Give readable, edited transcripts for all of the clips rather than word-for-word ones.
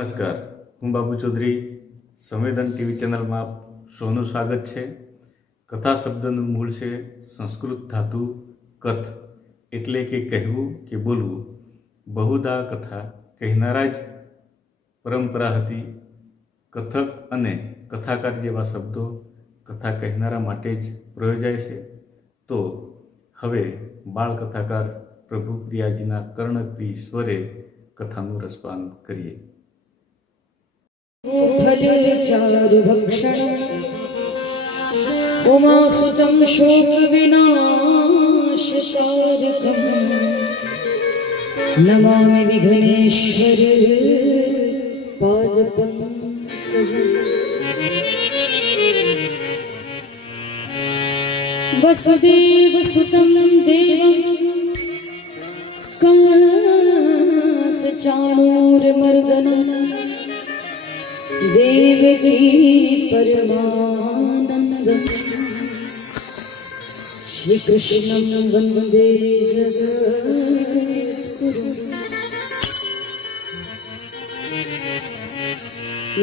નમસ્કાર, હું બાબુ ચૌધરી. સંવેદન ટીવી ચેનલમાં આપ સૌનું સ્વાગત છે. કથા શબ્દનું મૂળ છે સંસ્કૃત ધાતુ કથ, એટલે કે કહેવું કે બોલવું. બહુધા કથા કહેનારા જ પરંપરા હતી. કથક અને કથાકાર જેવા શબ્દો કથા કહેનારા માટે જ પ્રયોજાય છે. તો હવે બાળ કથાકાર પ્રભુ પ્રિયાજીના કર્ણપ્રિય સ્વરે કથાનું રસપાન કરીએ. फलचारुभक्षणम् उमासुतं शोकविनाशकारकम् नमामि विघ्नेश्वर पादपङ्कजम्। वसुदेवसुतं देवं कंसचाणूरमर्दनम् देवकी परमानन्दम् श्री कृष्णं वन्दे जगद्गुरुम्।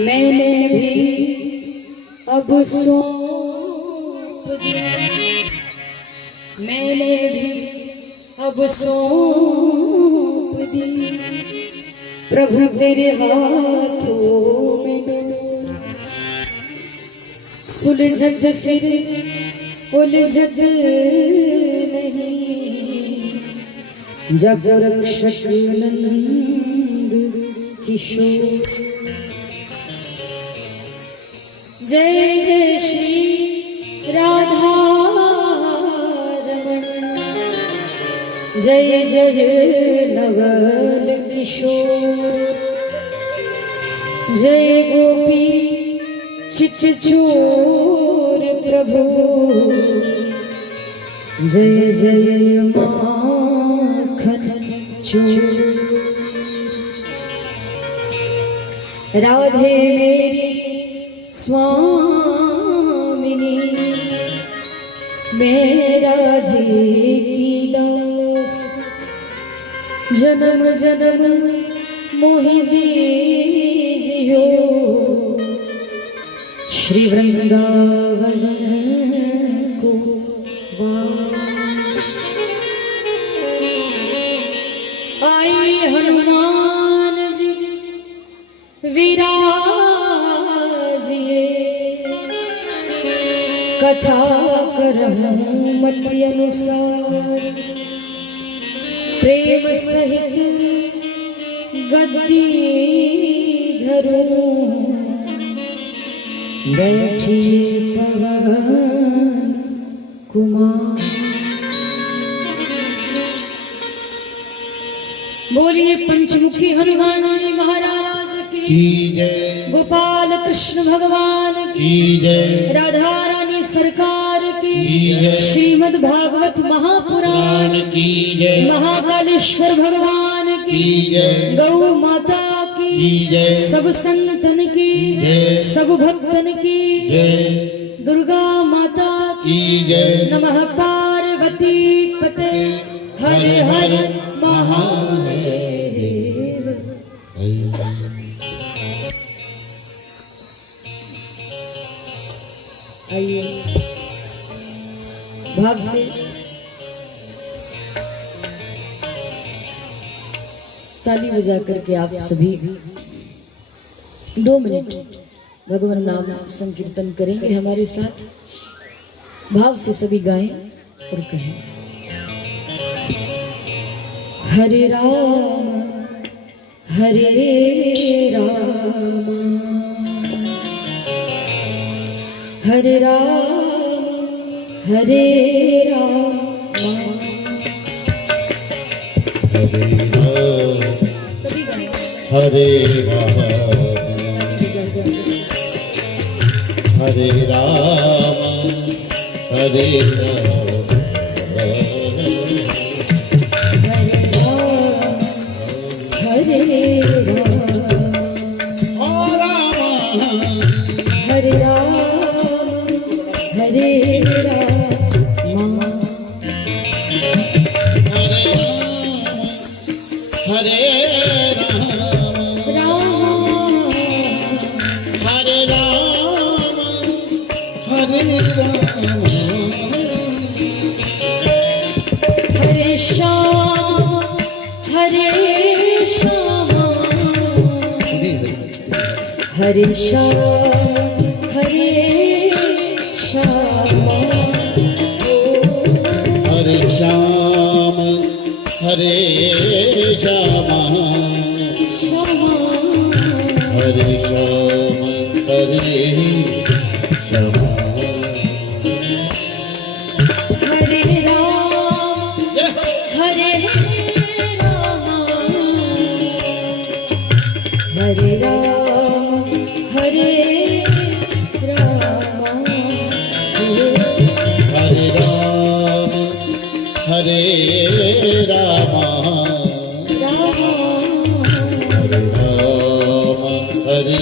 मैंने भी अब सौंप दिया, मैंने भी अब सौंप दिया प्रभु तेरे हाथों में। सुलझत फिर उलझत नहीं, जग रक्षक नंद किशोर। जय जय श्री राधा रमण, जय जय नवल किशोर। जय गोपी चितचोर प्रभु, जय जय माखन चोर। राधे मेरी स्वामिनी, मैं राधे की दास। जन्म जन्म मोहि दीजियो श्री वृंदावन को वास। आई हनुमान जी विराजिए, कथा करहूं मति अनुसार। प्रेम सहित गद्दी धरूं, बैठी पवन कुमार। बोलिए पंचमुखी हनुमान जी महाराज की जय, गोपाल कृष्ण भगवान की जय, राधा रानी सरकार की जय, श्रीमद् भागवत महापुराण की जय, महाकालेश्वर भगवान की जय, गौ माता की जय, सब संतन की जय, सब भक्तन की जय, दुर्गा माता की जय। नमः पार्वती पते हर हर महादेव। आइए भाव से ताली बजा करके आप सभी 2 मिनट भगवान नाम संकीर्तन करेंगे हमारे साथ। भाव से सभी गाएं और कहें। हरे राम हरे राम, हरे राम हरे राम, सभी गाएं। हरे राम हरे राम हरे राम, हरे राम हरे राम, हरे राम हरे श्याम हरे श्याम हरे श्याम हरे श्याम हरे श्याम हरे श्याम हरे राम हरे राम हरे राम हरे राम हरे राम हरे राम राम हरे राम हरे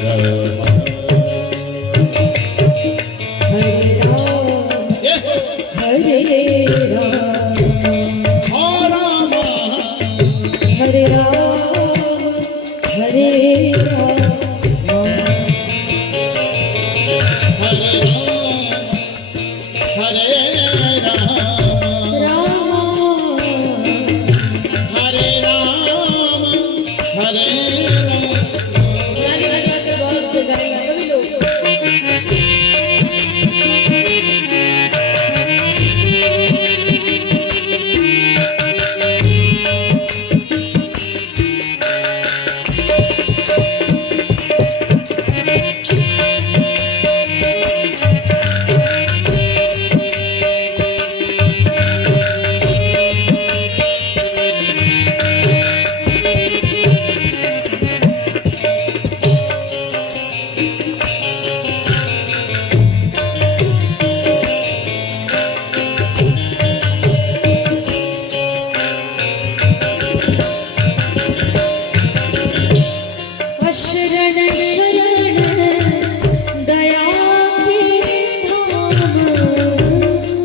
राम हरे राम हरे राम हरे राम हरे राम ताली बजाकर बहुत से गाएंगे सभी लोग। शरण शरण दया के धाम।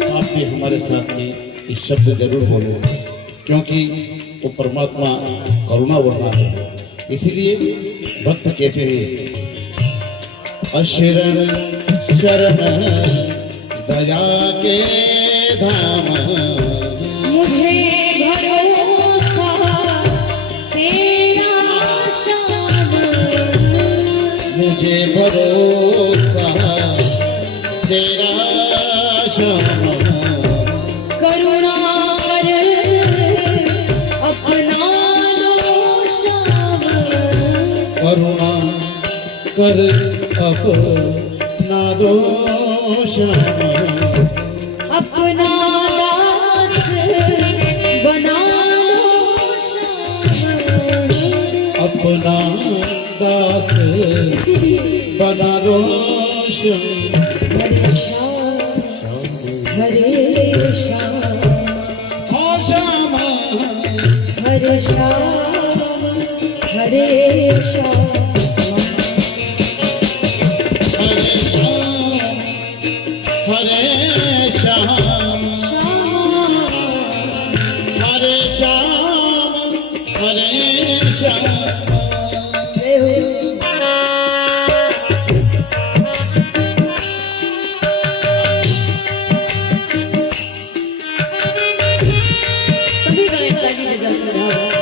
आप भी हमारे साथ में इस शब्द जरूर बोलो, क्योंकि वो परमात्मा करुणा वर्णा है। इसीलिए भक्त कहते हैं अशरण शरण दया के धाम। मुझे भरोसा तेरा श्याम, मुझे भरोसा तेरा श्याम। करुणा कर अपना लो श्याम, करुणा कर अपना दो श्याम। अपना दास बना लो श्याम। अपना दास बना दो श्याम। हरे श्याम हरे श्याम ओ श्याम हरे श्याम हरे श्याम हरे श्याम हरे श्याम श्याम हरे श्याम हरे श्याम। सभी गाएं ताली बजाकर भाव से।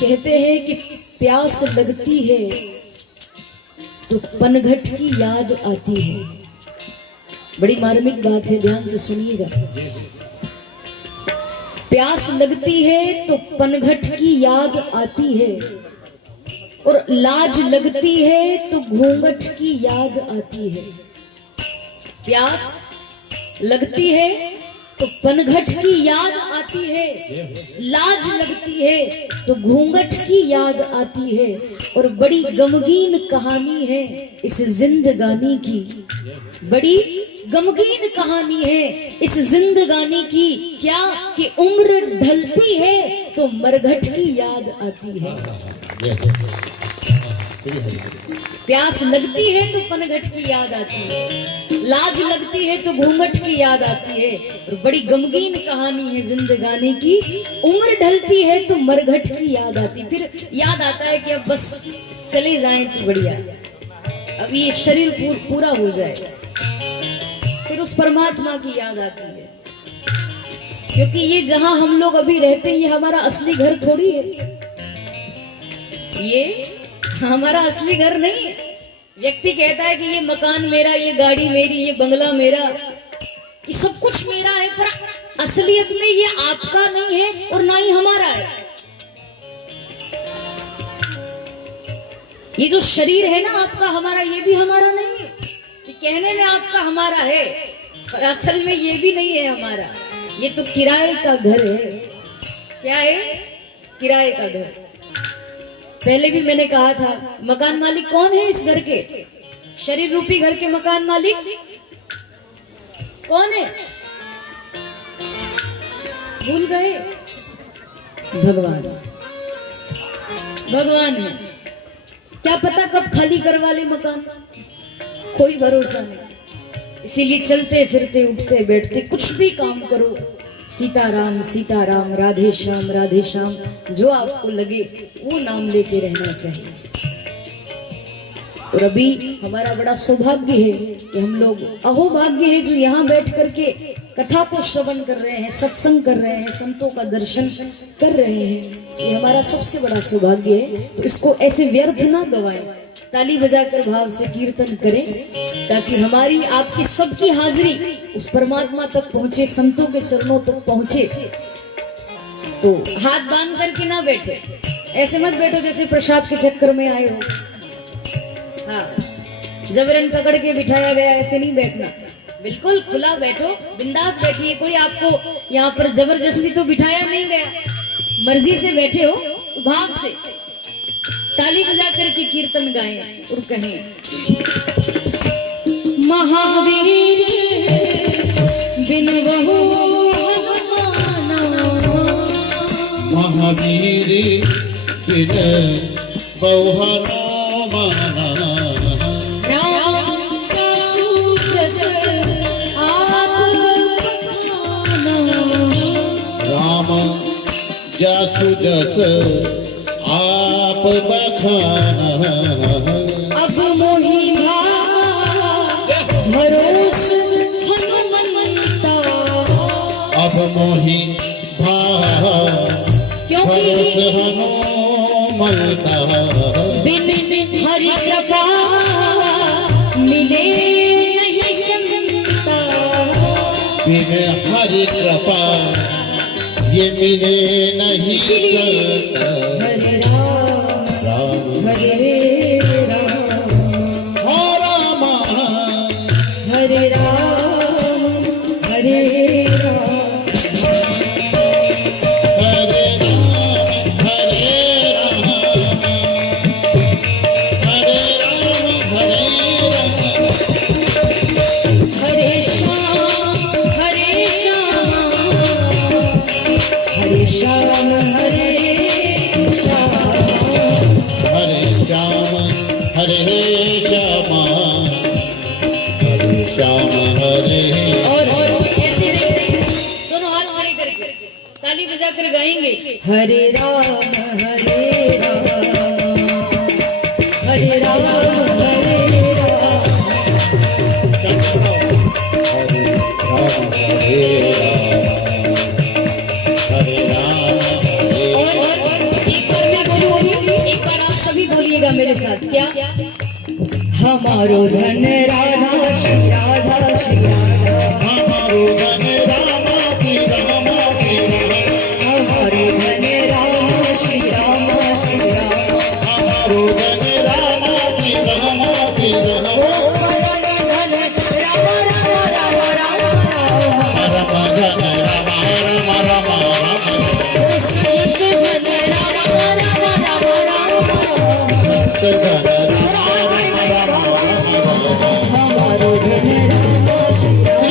कहते हैं कि प्यास लगती है तो पनघट की याद आती है। बड़ी मार्मिक बात है, ध्यान से सुनिएगा। प्यास लगती है तो पनघट की याद आती है, और लाज लगती है तो घूंघट की याद आती है। प्यास लगती है तो पनघट की याद आती है, लाज लगती है तो घूंघट की याद आती है, और बड़ी गमगीन कहानी है इस जिंदगानी की, बड़ी गमगीन कहानी है इस जिंदगानी की। क्या कि उम्र ढलती है तो मरघट की याद आती है, प्यास लगती है तो पनघट की याद आती है, लाज लगती है तो घूंघट की याद आती है, और बड़ी गमगीन कहानी है जिंदगानी की। उम्र ढलती है तो मरघट की याद आती, फिर याद आता है कि अब बस चले जाएं तो बढ़िया, अब ये शरीर पूरा हो जाए, फिर उस परमात्मा की याद आती है। क्योंकि ये जहां हम लोग अभी रहते हैं ये हमारा असली घर थोड़ी है, ये हमारा असली घर नहीं है। व्यक्ति कहता है कि ये मकान मेरा, ये गाड़ी मेरी, ये बंगला मेरा, ये सब कुछ मेरा है, पर असलियत में ये आपका नहीं है और ना ही हमारा है। ये जो शरीर है ना आपका हमारा, ये भी हमारा नहीं है, कि कहने में आपका हमारा है पर असल में ये भी नहीं है हमारा, ये तो किराए का घर है। क्या है? किराए का घर। पहले भी मैंने कहा था, मकान मालिक कौन है इस घर के? शरीर रूपी घर के मकान मालिक कौन है? भूल गए? भगवान। भगवान है। क्या पता कब खाली करवा ले मकान, कोई भरोसा नहीं। इसीलिए चलते फिरते उठते बैठते कुछ भी काम करो, सीताराम सीताराम, राधे श्याम, जो आपको लगे वो नाम लेते रहना चाहिए। और अभी हमारा बड़ा सौभाग्य है कि हम लोग, अहोभाग्य है जो यहाँ बैठ करके कथा को श्रवण कर रहे हैं, सत्संग कर रहे हैं, संतों का दर्शन कर रहे हैं। ये हमारा सबसे बड़ा सौभाग्य है, तो इसको ऐसे व्यर्थ ना गवाएं, ताली बजाकर भाव से कीर्तन करें, ताकि हमारी आपकी सबकी हाजिरी उस परमात्मा तक पहुंचे, संतों के चरणों तक पहुंचे। तो हाथ बांध करके ना बैठे, ऐसे मत बैठो जैसे प्रसाद के चक्कर में आए हो। हाँ, जबरन पकड़ के बिठाया गया, ऐसे नहीं बैठना, बिल्कुल खुला बैठो, बिंदास बैठिए। कोई आपको यहाँ पर जबरदस्ती तो बिठाया नहीं गया, मर्जी से बैठे हो तो भाव से ताली बजा करके कीर्तन गाएं और कहें, महावीर बिन बहु महावीर बिन बहु माना, राम जासु जस आप राम जासु जस आप बखाना, अब मोहि भरोस हनुमंता, अब मोहि भरोस हनुमंता, बिन हरि कृपा मिले नहीं संता, बिन हरि कृपा ये मिले नहीं सकता। हरे राम हरे राम हरे राम हरे राम। ताली बजाकर गाएंगे, हरे राम हरे राम हरे राम हरे राम, और एक बार मैं बोलूंगी, एक बार आप सभी बोलिएगा मेरे साथ। क्या? हमारो धन राधा श्री राधा श्री राधा, हमारो धन राधा की रामा की रामा, हमारो धन राम श्री राम श्री राम, हमारो धन रामा की रामा की रामा, धन राम राम राम राम राम, राम धन हमारो धन रामा श्री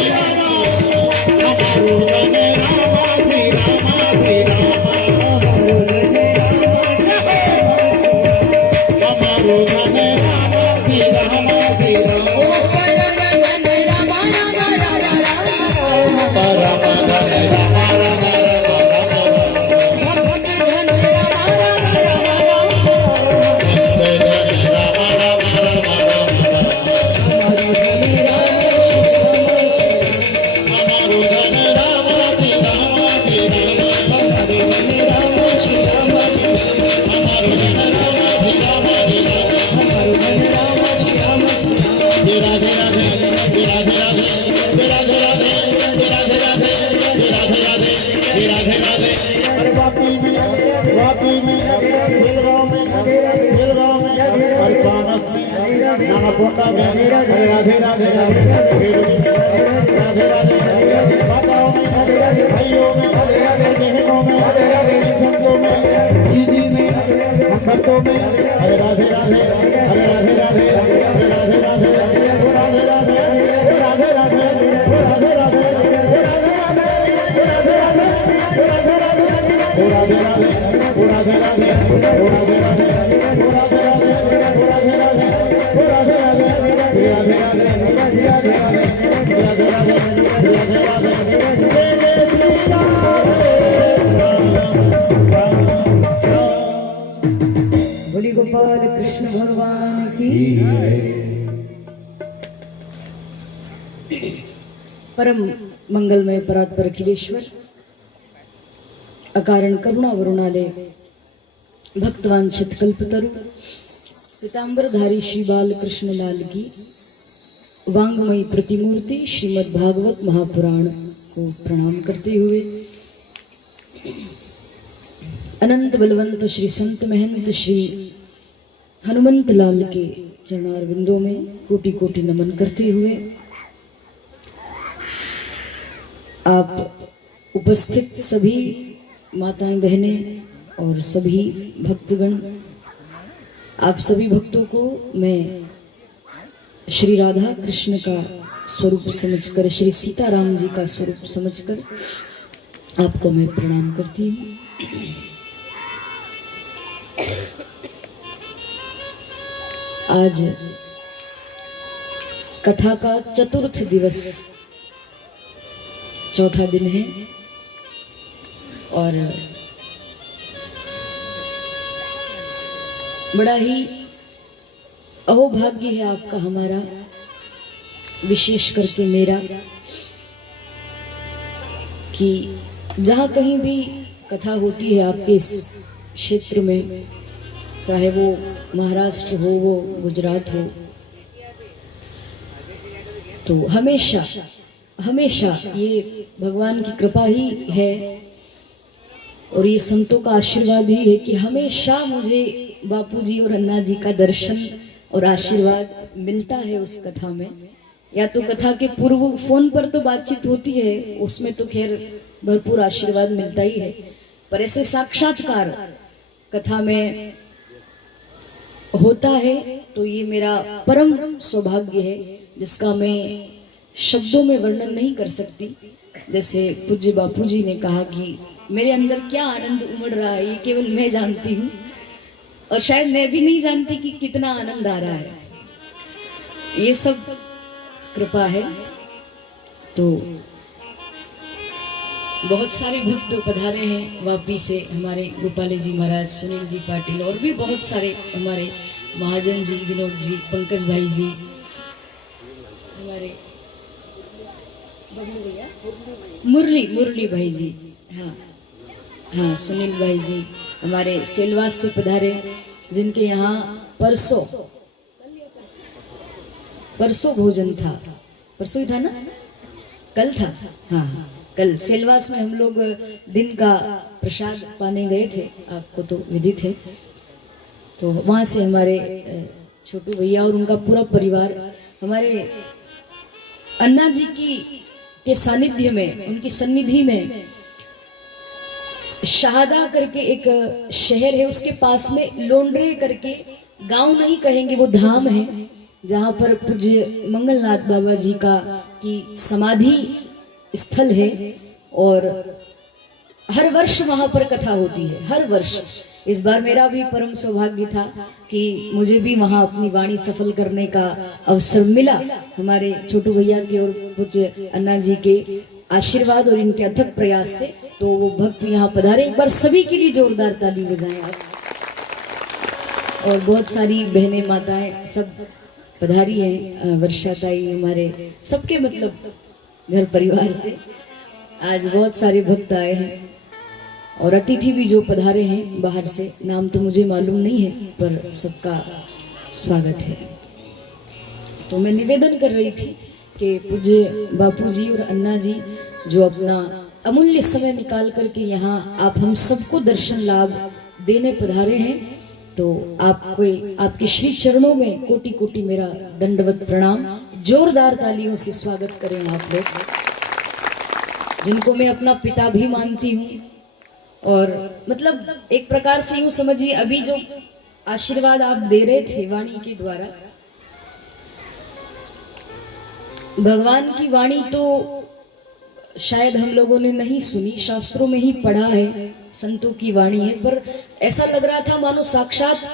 राधे राधे राधे राधे राधे राधे माताओं में राधे राधे, भाइयों में राधे राधे, बहनों में राधे राधे, संतों में, दीदी में, भक्तों में हरे राधे राधे, हरे राधे राधे, हरे राधे राधे, राधे राधे, राधे राधे, राधे राधे, राधे राधे, बोली गोपाल कृष्ण भगवान की। परम मंगलमय परात्पर अखिलेश्वर अकारण करुणा वरुणालय भक्तवांछित कल्पतरु पीतांबरधारी श्री बाल कृष्ण लाल की वांगमयी प्रतिमूर्ति श्रीमद् भागवत महापुराण को प्रणाम करते हुए अनंत बलवंत श्री संत महंत श्री हनुमंत लाल के चरणारविंदों में कोटि कोटि नमन करते हुए आप उपस्थित सभी माताएं बहनें और सभी भक्तगण, आप सभी भक्तों को मैं श्री राधा कृष्ण का स्वरूप समझकर, श्री सीताराम जी का स्वरूप समझकर आपको मैं प्रणाम करती हूँ। आज कथा का चतुर्थ दिवस, चौथा दिन है और बड़ा ही अहोभाग्य है आपका, हमारा, विशेष करके मेरा, कि जहाँ कहीं भी कथा होती है आपके इस क्षेत्र में, चाहे वो महाराष्ट्र हो, वो गुजरात हो, तो हमेशा हमेशा ये भगवान की कृपा ही है और ये संतों का आशीर्वाद ही है कि हमेशा मुझे बापूजी और अन्ना जी का दर्शन और आशीर्वाद मिलता है उस कथा में। या तो कथा के पूर्व फोन पर तो बातचीत होती है, उसमें तो खैर भरपूर आशीर्वाद मिलता ही है, पर ऐसे साक्षात्कार कथा में होता है तो ये मेरा परम सौभाग्य है, जिसका मैं शब्दों में वर्णन नहीं कर सकती। जैसे पूज्य बापूजी ने कहा कि मेरे अंदर क्या आनंद उमड़ रहा है ये केवल मैं जानती हूँ, और शायद मैं भी नहीं जानती कि कितना आनंद आ रहा है। ये सब कृपा है। तो बहुत सारे भक्त पधारे हैं वापी से, हमारे गोपाल जी महाराज, सुनील जी पाटिल, और भी बहुत सारे हमारे महाजन जी, विनोद जी, पंकज भाई जी, हमारे मुरली भाई जी, हाँ हाँ, सुनील भाई जी, हमारे सेलवास से पधारे, जिनके यहाँ परसों भोजन था, परसों ही था ना, कल था, हाँ कल सेलवास में हम लोग दिन का प्रसाद पाने गए थे, आपको तो विदित है। तो वहाँ से हमारे छोटू भैया और उनका पूरा परिवार हमारे अन्ना जी के सानिध्य में, उनकी सन्निधि में, शहादा करके एक शहर है, उसके पास में लोंडरे करके गांव नहीं कहेंगे, वो धाम है जहाँ पर पूज्य मंगलनाथ बाबा जी का की समाधि स्थल है। और हर वर्ष वहां पर कथा होती है, हर वर्ष। इस बार मेरा भी परम सौभाग्य था कि मुझे भी वहां अपनी वाणी सफल करने का अवसर मिला, हमारे छोटू भैया के और पूज्य अन्ना जी के आशीर्वाद और इनके अथक प्रयास से। तो वो भक्त यहाँ पधारे, एक बार सभी के लिए जोरदार ताली बजाएं आप। और बहुत सारी बहनें माताएं सब पधारी हैं, वर्षा ताई हमारे सबके मतलब घर परिवार से आज बहुत सारे भक्त आए हैं। और अतिथि भी जो पधारे हैं बाहर से, नाम तो मुझे मालूम नहीं है पर सबका स्वागत है। तो मैं निवेदन कर रही थी कि पूज्य बापू जी और अन्ना जी जो अपना अमूल्य समय निकाल करके यहाँ आप हम सबको दर्शन लाभ देने पधारे हैं, तो आपको आपके श्री चरणों में कोटि कोटि मेरा दंडवत प्रणाम। जोरदार तालियों से स्वागत करें आप लोग, जिनको मैं अपना पिता भी मानती हूँ। और मतलब एक प्रकार से यूं समझिए, अभी जो आशीर्वाद आप दे रहे थे वाणी के द्वारा, भगवान की वाणी तो शायद हम लोगों ने नहीं सुनी, शास्त्रों में ही पढ़ा है, संतों की वाणी है, पर ऐसा लग रहा था मानो साक्षात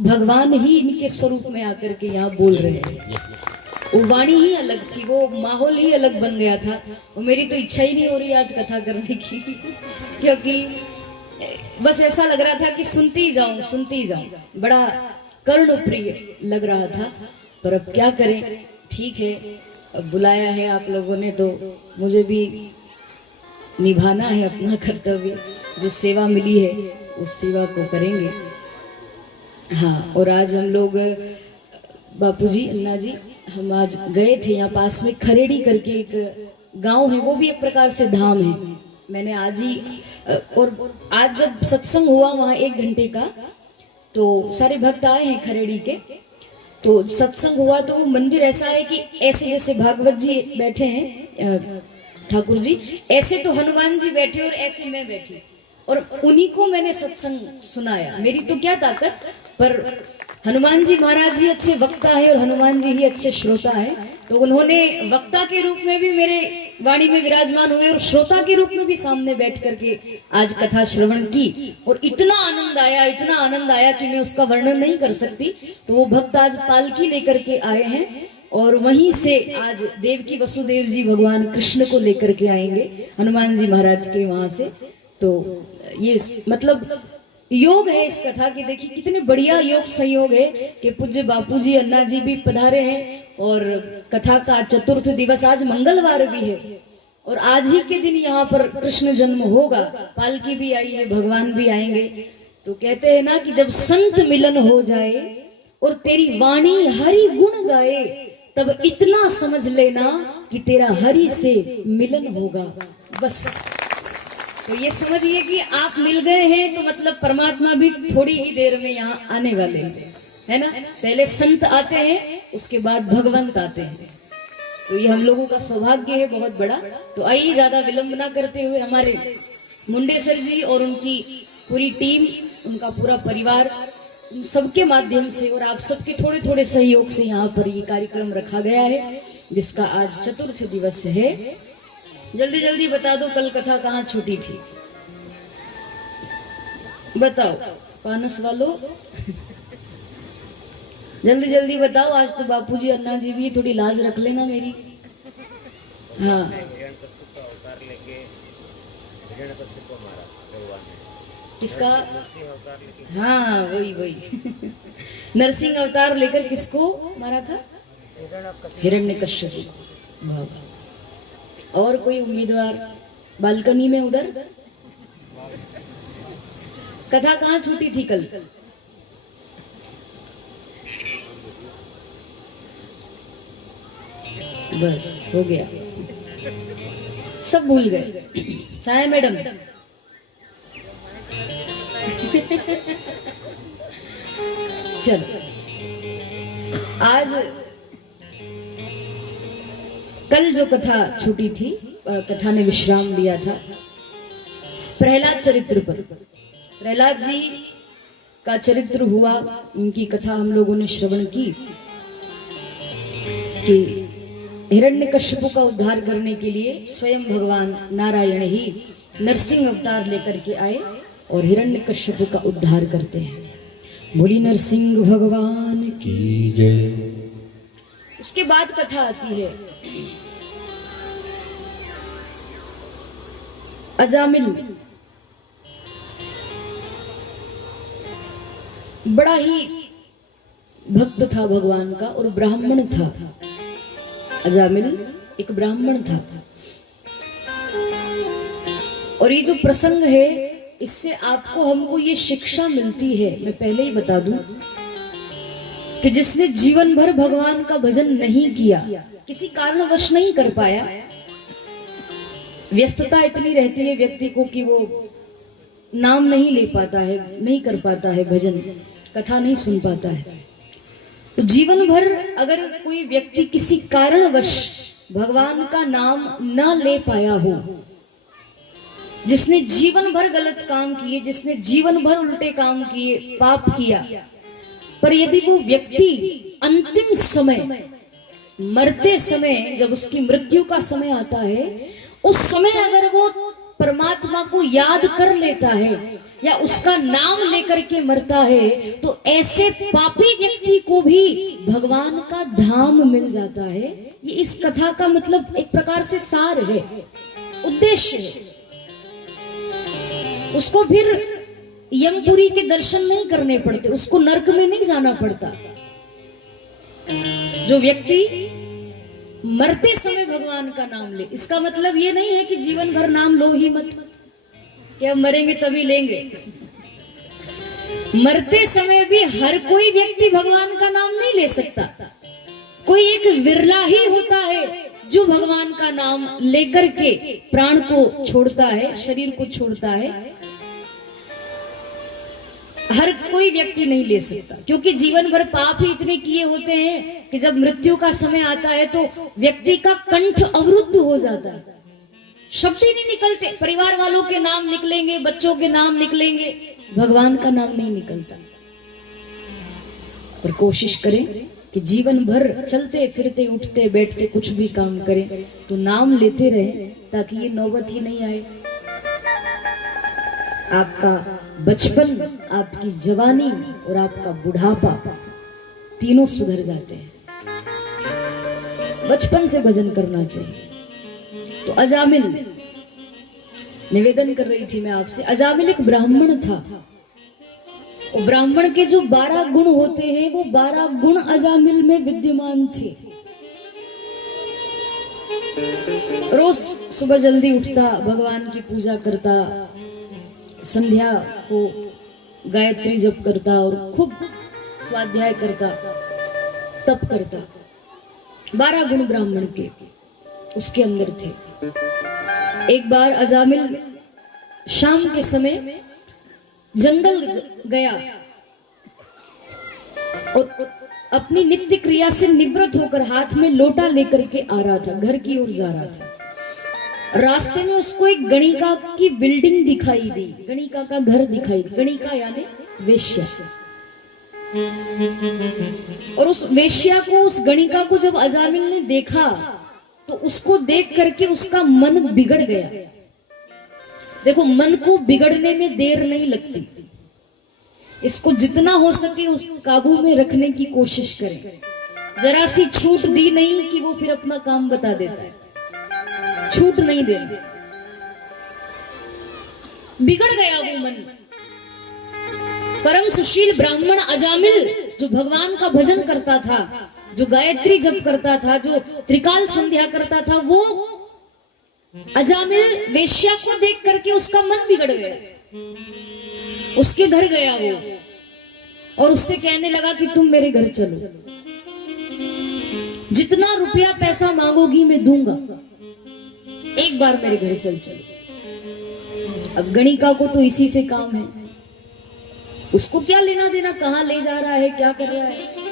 भगवान ही इनके स्वरूप में आकर के यहाँ बोल रहे हैं। वो वाणी ही अलग थी, वो माहौल ही अलग बन गया था। और मेरी तो इच्छा ही नहीं हो रही आज कथा करने की क्योंकि बस ऐसा लग रहा था कि सुनती ही जाऊं, बड़ा कर्ण प्रिय लग रहा था। पर अब क्या करें, ठीक है, अब बुलाया है आप लोगों ने तो मुझे भी निभाना है अपना कर्तव्य। जो सेवा मिली है उस सेवा को करेंगे। हाँ, और आज हम लोग बापूजी अन्ना जी हम आज गए थे, यहाँ पास में खरेड़ी करके एक गांव है, वो भी एक प्रकार से धाम है। मैंने आज ही और आज जब सत्संग हुआ वहाँ 1 घंटे का, तो सारे भक्त आए हैं खरेड़ी के, तो सत्संग हुआ तो वो मंदिर ऐसा है कि ऐसे जैसे भागवत जी बैठे हैं ठाकुर जी, ऐसे तो हनुमान जी बैठे और ऐसे मैं बैठी, और उन्हीं को मैंने सत्संग सुनाया। मेरी तो क्या ताकत, पर हनुमान जी महाराज जी अच्छे वक्ता है और हनुमान जी ही अच्छे श्रोता है, तो उन्होंने वक्ता के रूप में भी मेरे वाणी में विराजमान हुए और श्रोता के रूप में भी सामने बैठ करके आज कथा श्रवण की। और इतना आनंद आया कि मैं उसका वर्णन नहीं कर सकती। तो वो भक्त आज पालकी लेकर के आए हैं और वहीं से आज देवकी वसुदेव जी भगवान कृष्ण को लेकर के आएंगे हनुमान जी महाराज के वहां से। तो ये मतलब योग है इस कथा की। देखिए कितने बढ़िया योग संयोग है कि पूज्य बापूजी अन्ना जी भी पधारे हैं और कथा का चतुर्थ दिवस आज मंगलवार भी है और आज ही के दिन यहाँ पर कृष्ण जन्म होगा। पालकी भी आई है, भगवान भी आएंगे। तो कहते हैं ना कि जब संत मिलन हो जाए और तेरी वाणी हरि गुण गाए, तब इतना समझ लेना कि तेरा हरि से मिलन होगा। बस तो ये समझिए कि आप मिल गए हैं तो मतलब परमात्मा भी थोड़ी ही देर में यहाँ आने वाले हैं, है ना। पहले संत आते हैं, उसके बाद भगवंत आते हैं। तो ये हम लोगों का सौभाग्य है बहुत बड़ा। तो आइए ज्यादा विलंब ना करते हुए हमारे मुंडेसर जी और उनकी पूरी टीम, उनका पूरा परिवार, उन सबके माध्यम से और आप सबके थोड़े थोड़े सहयोग से यहाँ पर ये कार्यक्रम रखा गया है, जिसका आज चतुर्थ दिवस है। जल्दी जल्दी बता दो कल कथा कहाँ छूटी थी, बताओ पानस वालों जल्दी जल्दी बताओ। आज तो बापूजी अन्ना जी भी, थोड़ी लाज रख लेना मेरी। हाँ किसका? हाँ वही नरसिंह अवतार लेकर किसको मारा था? हिरण्यकश्यप। और कोई उम्मीदवार बालकनी में उधर? कथा कहाँ छूटी थी कल? बस हो गया, सब भूल गए। चाहे मैडम चलो आज कल जो कथा छूटी थी, कथा ने विश्राम दिया था प्रहलाद चरित्र पर। प्रहलाद जी का चरित्र हुआ, उनकी कथा हम लोगों ने श्रवण की कि हिरण्यकश्यप का उद्धार करने के लिए स्वयं भगवान नारायण ही नरसिंह अवतार लेकर के आए और हिरण्यकश्यप का उद्धार करते हैं। बोली नरसिंह भगवान की जय। उसके बाद कथा आती है अजामिल बड़ा ही भक्त था भगवान का और ब्राह्मण था। अजामिल एक ब्राह्मण था। और ये जो प्रसंग है इससे आपको हमको ये शिक्षा मिलती है, मैं पहले ही बता दूं कि जिसने जीवन भर भगवान का भजन नहीं किया, किसी कारणवश नहीं कर पाया, व्यस्तता इतनी रहती है व्यक्ति को कि वो नाम नहीं ले पाता है, नहीं कर पाता है भजन, कथा नहीं सुन पाता है। तो जीवन भर अगर कोई व्यक्ति किसी कारणवश भगवान का नाम न ले पाया हो, जिसने जीवन भर गलत काम किए, जिसने जीवन भर उल्टे काम किए, पाप किया, पर यदि वो व्यक्ति अंतिम समय, मरते समय, जब उसकी मृत्यु का समय आता है, उस समय अगर वो परमात्मा को याद कर लेता है या उसका नाम लेकर के मरता है, तो ऐसे पापी व्यक्ति को भी भगवान का धाम मिल जाता है। ये इस कथा का मतलब एक प्रकार से सार है, उद्देश्य है। उसको फिर यमपुरी के दर्शन नहीं करने पड़ते, उसको नरक में नहीं जाना पड़ता। जो व्यक्ति मरते समय भगवान का नाम ले, इसका मतलब ये नहीं है कि जीवन भर नाम लो ही मत, कि अब मरेंगे तभी लेंगे। मरते समय भी हर कोई व्यक्ति भगवान का नाम नहीं ले सकता। कोई एक विरला ही होता है जो भगवान का नाम लेकर के प्राण को छोड़ता है, शरीर को छोड़ता है। हर कोई व्यक्ति नहीं ले सकता, क्योंकि जीवन भर पाप ही इतने किए होते हैं कि जब मृत्यु का समय आता है तो व्यक्ति का कंठ अवरुद्ध हो जाता है, शब्द ही नहीं निकलते। परिवार वालों के नाम निकलेंगे, बच्चों के नाम निकलेंगे, भगवान का नाम नहीं निकलता। और कोशिश करें कि जीवन भर चलते फिरते उठते बैठते कुछ भी काम करें तो नाम लेते रहें, ताकि ये नौबत ही नहीं आए। आपका बचपन, आपकी जवानी और आपका बुढ़ापा तीनों सुधर जाते हैं। बचपन से भजन करना चाहिए। तो अजामिल, निवेदन कर रही थी मैं आपसे, अजामिल एक ब्राह्मण था। और ब्राह्मण के जो 12 गुण होते हैं, वो 12 गुण अजामिल में विद्यमान थे। रोज सुबह जल्दी उठता, भगवान की पूजा करता, संध्या को गायत्री जप करता और खूब स्वाध्याय करता, तप करता। 12 गुण ब्राह्मण के उसके अंदर थे। एक बार अजामिल शाम के समय जंगल गया और अपनी नित्य क्रिया से निवृत्त होकर हाथ में लोटा लेकर के आ रहा था, घर की ओर जा रहा था। रास्ते में उसको एक गणिका की बिल्डिंग दिखाई दी, गणिका का घर दिखाई दी। गणिका यानी वेश्या। और उस वेश्या को, उस गणिका को जब अजामिल ने देखा तो उसको देख करके उसका मन बिगड़ गया। देखो, मन को बिगड़ने में देर नहीं लगती। इसको जितना हो सके उस काबू में रखने की कोशिश करें। जरा सी छूट दी नहीं कि वो फिर अपना काम बता देता है। छूट नहीं देना। बिगड़ गया वो मन। परम सुशील ब्राह्मण अजामिल, जो भगवान का भजन करता था, जो गायत्री जप करता था, जो त्रिकाल संध्या करता था, वो अजामिल वेश्या को देख करके उसका मन बिगड़ गया। उसके घर गया वो और उससे कहने लगा कि तुम मेरे घर चलो, जितना रुपया पैसा मांगोगी मैं दूंगा, एक बार मेरे घर चलो। अब गणिका को तो इसी से काम है, उसको क्या लेना देना, कहां ले जा रहा है, क्या कर रहा है,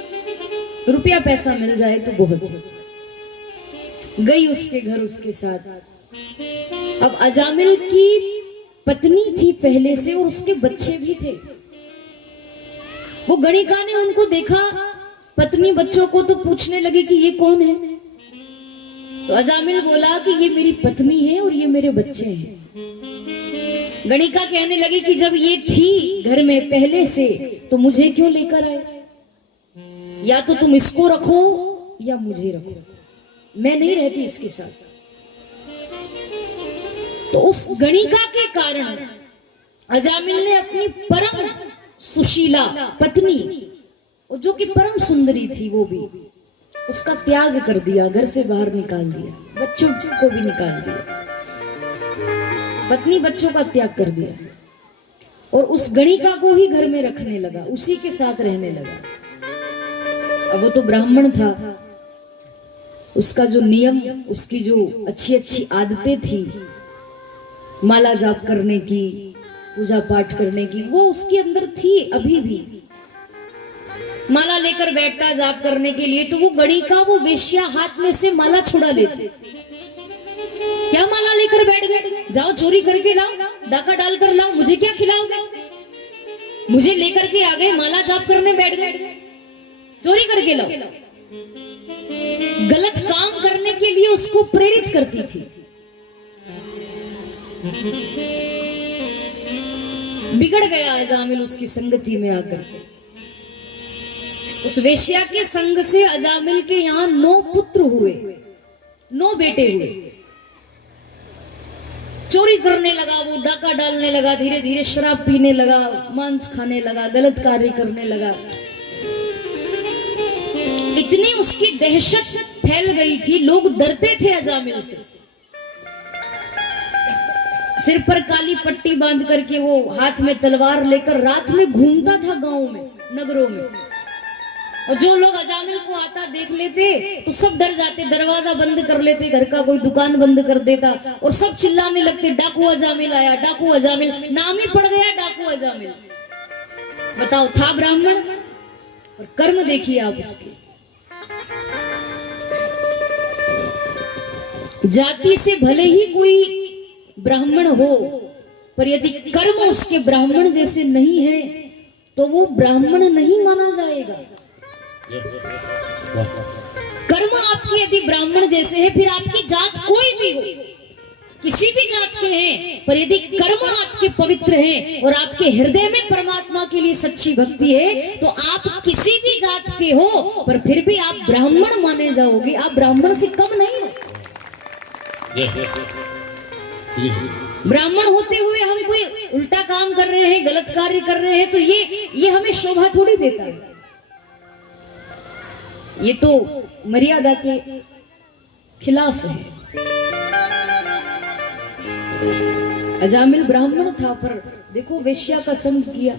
रुपया पैसा मिल जाए तो बहुत है। गई उसके घर उसके साथ। अब अजामिल की पत्नी थी पहले से और उसके बच्चे भी थे। वो गणिका ने उनको देखा, पत्नी बच्चों को, तो पूछने लगी कि ये कौन है। तो अजामिल बोला कि ये मेरी पत्नी है और ये मेरे बच्चे हैं। गणिका कहने लगी कि जब ये थी घर में पहले से तो मुझे क्यों लेकर आए? या तो तुम इसको रखो या मुझे रखो, मैं नहीं रहती इसके साथ। तो उस गणिका के कारण अजामिल ने अपनी परम सुशीला पत्नी, जो कि परम सुंदरी थी, वो भी उसका त्याग कर दिया, घर से बाहर निकाल दिया, बच्चों को भी निकाल दिया, पत्नी बच्चों का त्याग कर दिया और उस गणिका को ही घर में रखने लगा, उसी के साथ रहने लगा। अब वो तो ब्राह्मण था, उसका जो नियम, उसकी जो अच्छी अच्छी आदतें थी, माला जाप करने की, पूजा पाठ करने की, वो उसके अंदर थी। अभी भी माला लेकर बैठता जाप करने के लिए, तो वो गणिका, वो वेश्या हाथ में से माला छुड़ा लेती। क्या माला लेकर बैठ गए? जाओ चोरी करके लाओ, डाका डाल कर लाओ, मुझे क्या खिलाओगे? मुझे लेकर के आ गए, माला जाप करने बैठ गए, चोरी करके लाओ। गलत काम करने के लिए उसको प्रेरित करती थी। बिगड़ गया अजामिल उसकी संगति में आकर। उस वेश्या के संग से अजामिल के यहाँ 9 पुत्र हुए, 9 बेटे हुए। चोरी करने लगा, वो डाका डालने लगा, धीरे धीरे शराब पीने लगा, मांस खाने लगा, गलत कार्य करने लगा। इतनी उसकी दहशत फैल गई थी, लोग डरते थे अजामिल से। सिर पर काली पट्टी बांध करके वो हाथ में तलवार लेकर रात में घूमता था गांव में, नगरों में। और जो लोग अजामिल को आता देख लेते तो सब डर जाते, दरवाजा बंद कर लेते, घर का कोई दुकान बंद कर देता और सब चिल्लाने लगते, डाकू अजामिल आया, डाकू अजामिल। नाम ही पड़ गया डाकू अजामिल। बताओ, था ब्राह्मण और कर्म देखिए आप उसके। जाति से भले ही कोई ब्राह्मण हो, पर यदि कर्म उसके ब्राह्मण जैसे नहीं है तो वो ब्राह्मण नहीं माना जाएगा। कर्म आपके यदि ब्राह्मण जैसे है, फिर आपकी जात कोई भी हो, किसी भी जात के हैं, पर यदि कर्म आपके पवित्र हैं और आपके हृदय में परमात्मा के लिए सच्ची भक्ति है, तो आप किसी भी जात के हो, पर फिर भी आप ब्राह्मण माने जाओगे। आप ब्राह्मण से कम नहीं हो। ब्राह्मण होते हुए हम कोई उल्टा काम कर रहे हैं, गलत कार्य कर रहे हैं, तो ये हमें शोभा थोड़ी देता है। ये तो मर्यादा के खिलाफ है। अजामिल ब्राह्मण था, पर देखो वेश्या का संग किया।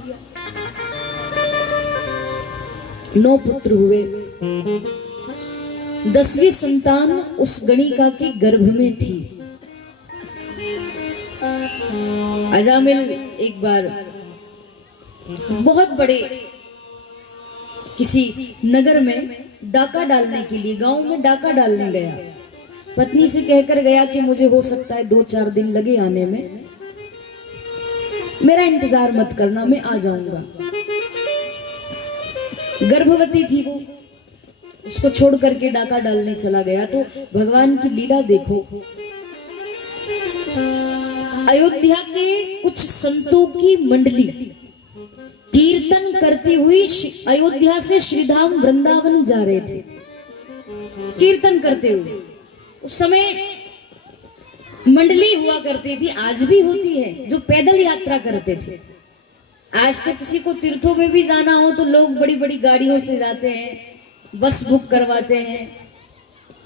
9 पुत्र हुए। 10वीं संतान उस गणिका के गर्भ में थी। अजामिल एक बार बहुत बड़े किसी नगर में डाका डालने के लिए, गांव में डाका डालने गया। पत्नी से कहकर गया कि मुझे हो सकता है 2-4 दिन लगे आने में, मेरा इंतजार मत करना, मैं आ जाऊंगा। गर्भवती थी वो, उसको छोड़ करके डाका डालने चला गया। तो भगवान की लीला देखो। अयोध्या के कुछ संतों की मंडली कीर्तन करती हुई अयोध्या से श्रीधाम वृंदावन जा रहे थे, कीर्तन करते हुए। उस समय मंडली हुआ करती थी, आज भी होती है, जो पैदल यात्रा करते थे। आज तो किसी को तीर्थों में भी जाना हो तो लोग बड़ी बड़ी गाड़ियों से जाते हैं, बस बुक करवाते हैं।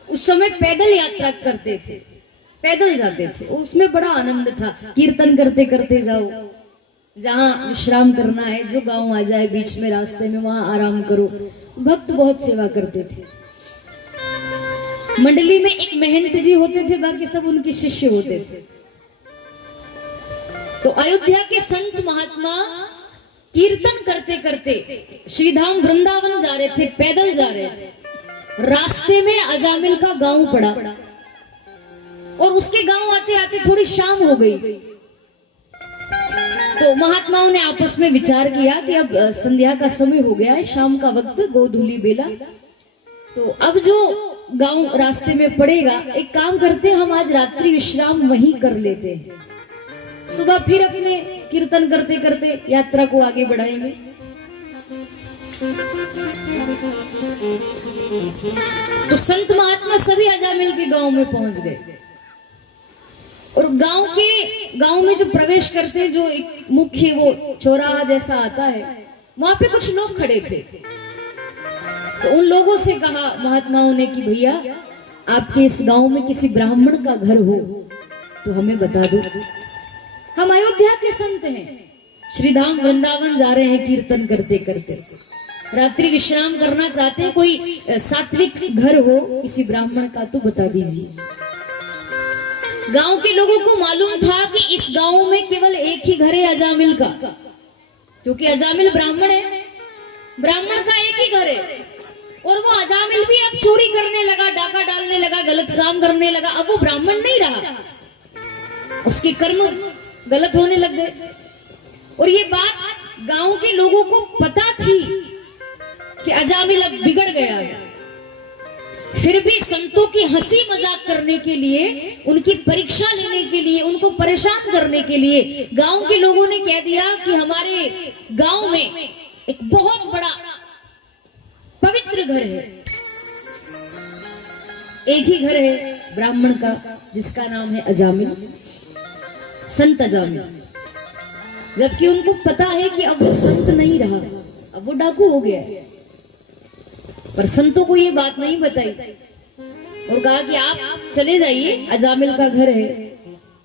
उस समय पैदल यात्रा करते थे, पैदल जाते थे, उसमें बड़ा आनंद था। कीर्तन करते करते जाओ, जहां विश्राम करना है, जो गांव आ जाए बीच में रास्ते में, वहां आराम करो। भक्त बहुत सेवा करते थे। मंडली में एक महंत जी होते थे, बाकी सब उनके शिष्य होते थे। तो अयोध्या के संत महात्मा कीर्तन करते करते श्रीधाम वृंदावन जा रहे थे, पैदल जा रहे थे। रास्ते में अजामिल का गांव पड़ा और उसके गांव आते आते थोड़ी शाम हो गई। तो महात्माओं ने आपस में विचार किया कि अब संध्या का समय हो गया है, शाम का वक्त, गोधूली बेला, तो अब जो गांव रास्ते में पड़ेगा, एक काम करते हैं, हम आज रात्रि विश्राम वहीं कर लेते हैं, सुबह फिर अपने कीर्तन करते करते यात्रा को आगे बढ़ाएंगे। तो संत महात्मा सभी अजामिल के गांव में पहुंच गए और गांव में जो प्रवेश करते, जो एक मुख्य वो चौराहा जैसा आता है, वहां पे कुछ लोग खड़े थे। तो उन लोगों से कहा महात्माओं ने कि भैया आपके इस गांव में किसी ब्राह्मण का घर हो तो हमें बता दो, हम अयोध्या के संत हैं, श्रीधाम वृंदावन जा रहे हैं कीर्तन करते करते, रात्रि विश्राम करना चाहते हैं, कोई सात्विक घर हो किसी ब्राह्मण का तो बता दीजिए। गांव के लोगों को मालूम था कि इस गांव में केवल एक ही घर है अजामिल का, क्योंकि अजामिल ब्राह्मण है, ब्राह्मण का एक ही घर है। और वो अजामिल भी अब चोरी करने लगा, डाका डालने लगा, गलत काम करने लगा। अब वो ब्राह्मण नहीं रहा, उसके कर्म गलत होने लग गए। और ये बात गांव के लोगों को पता थी कि अजामिल अब बिगड़ गया है। फिर भी संतों की हंसी मजाक करने के लिए, उनकी परीक्षा लेने के लिए, उनको परेशान करने के लिए गांव के लोगों ने कह दिया कि हमारे गांव में एक बहुत बड़ा पवित्र घर है, एक ही घर है ब्राह्मण का जिसका नाम है अजामिल, संत अजामिल। जबकि उनको पता है कि अब वो संत नहीं रहा, अब वो डाकू हो गया है। पर संतों को ये बात नहीं बताई और कहा कि आप चले जाइए, अजामिल का घर है,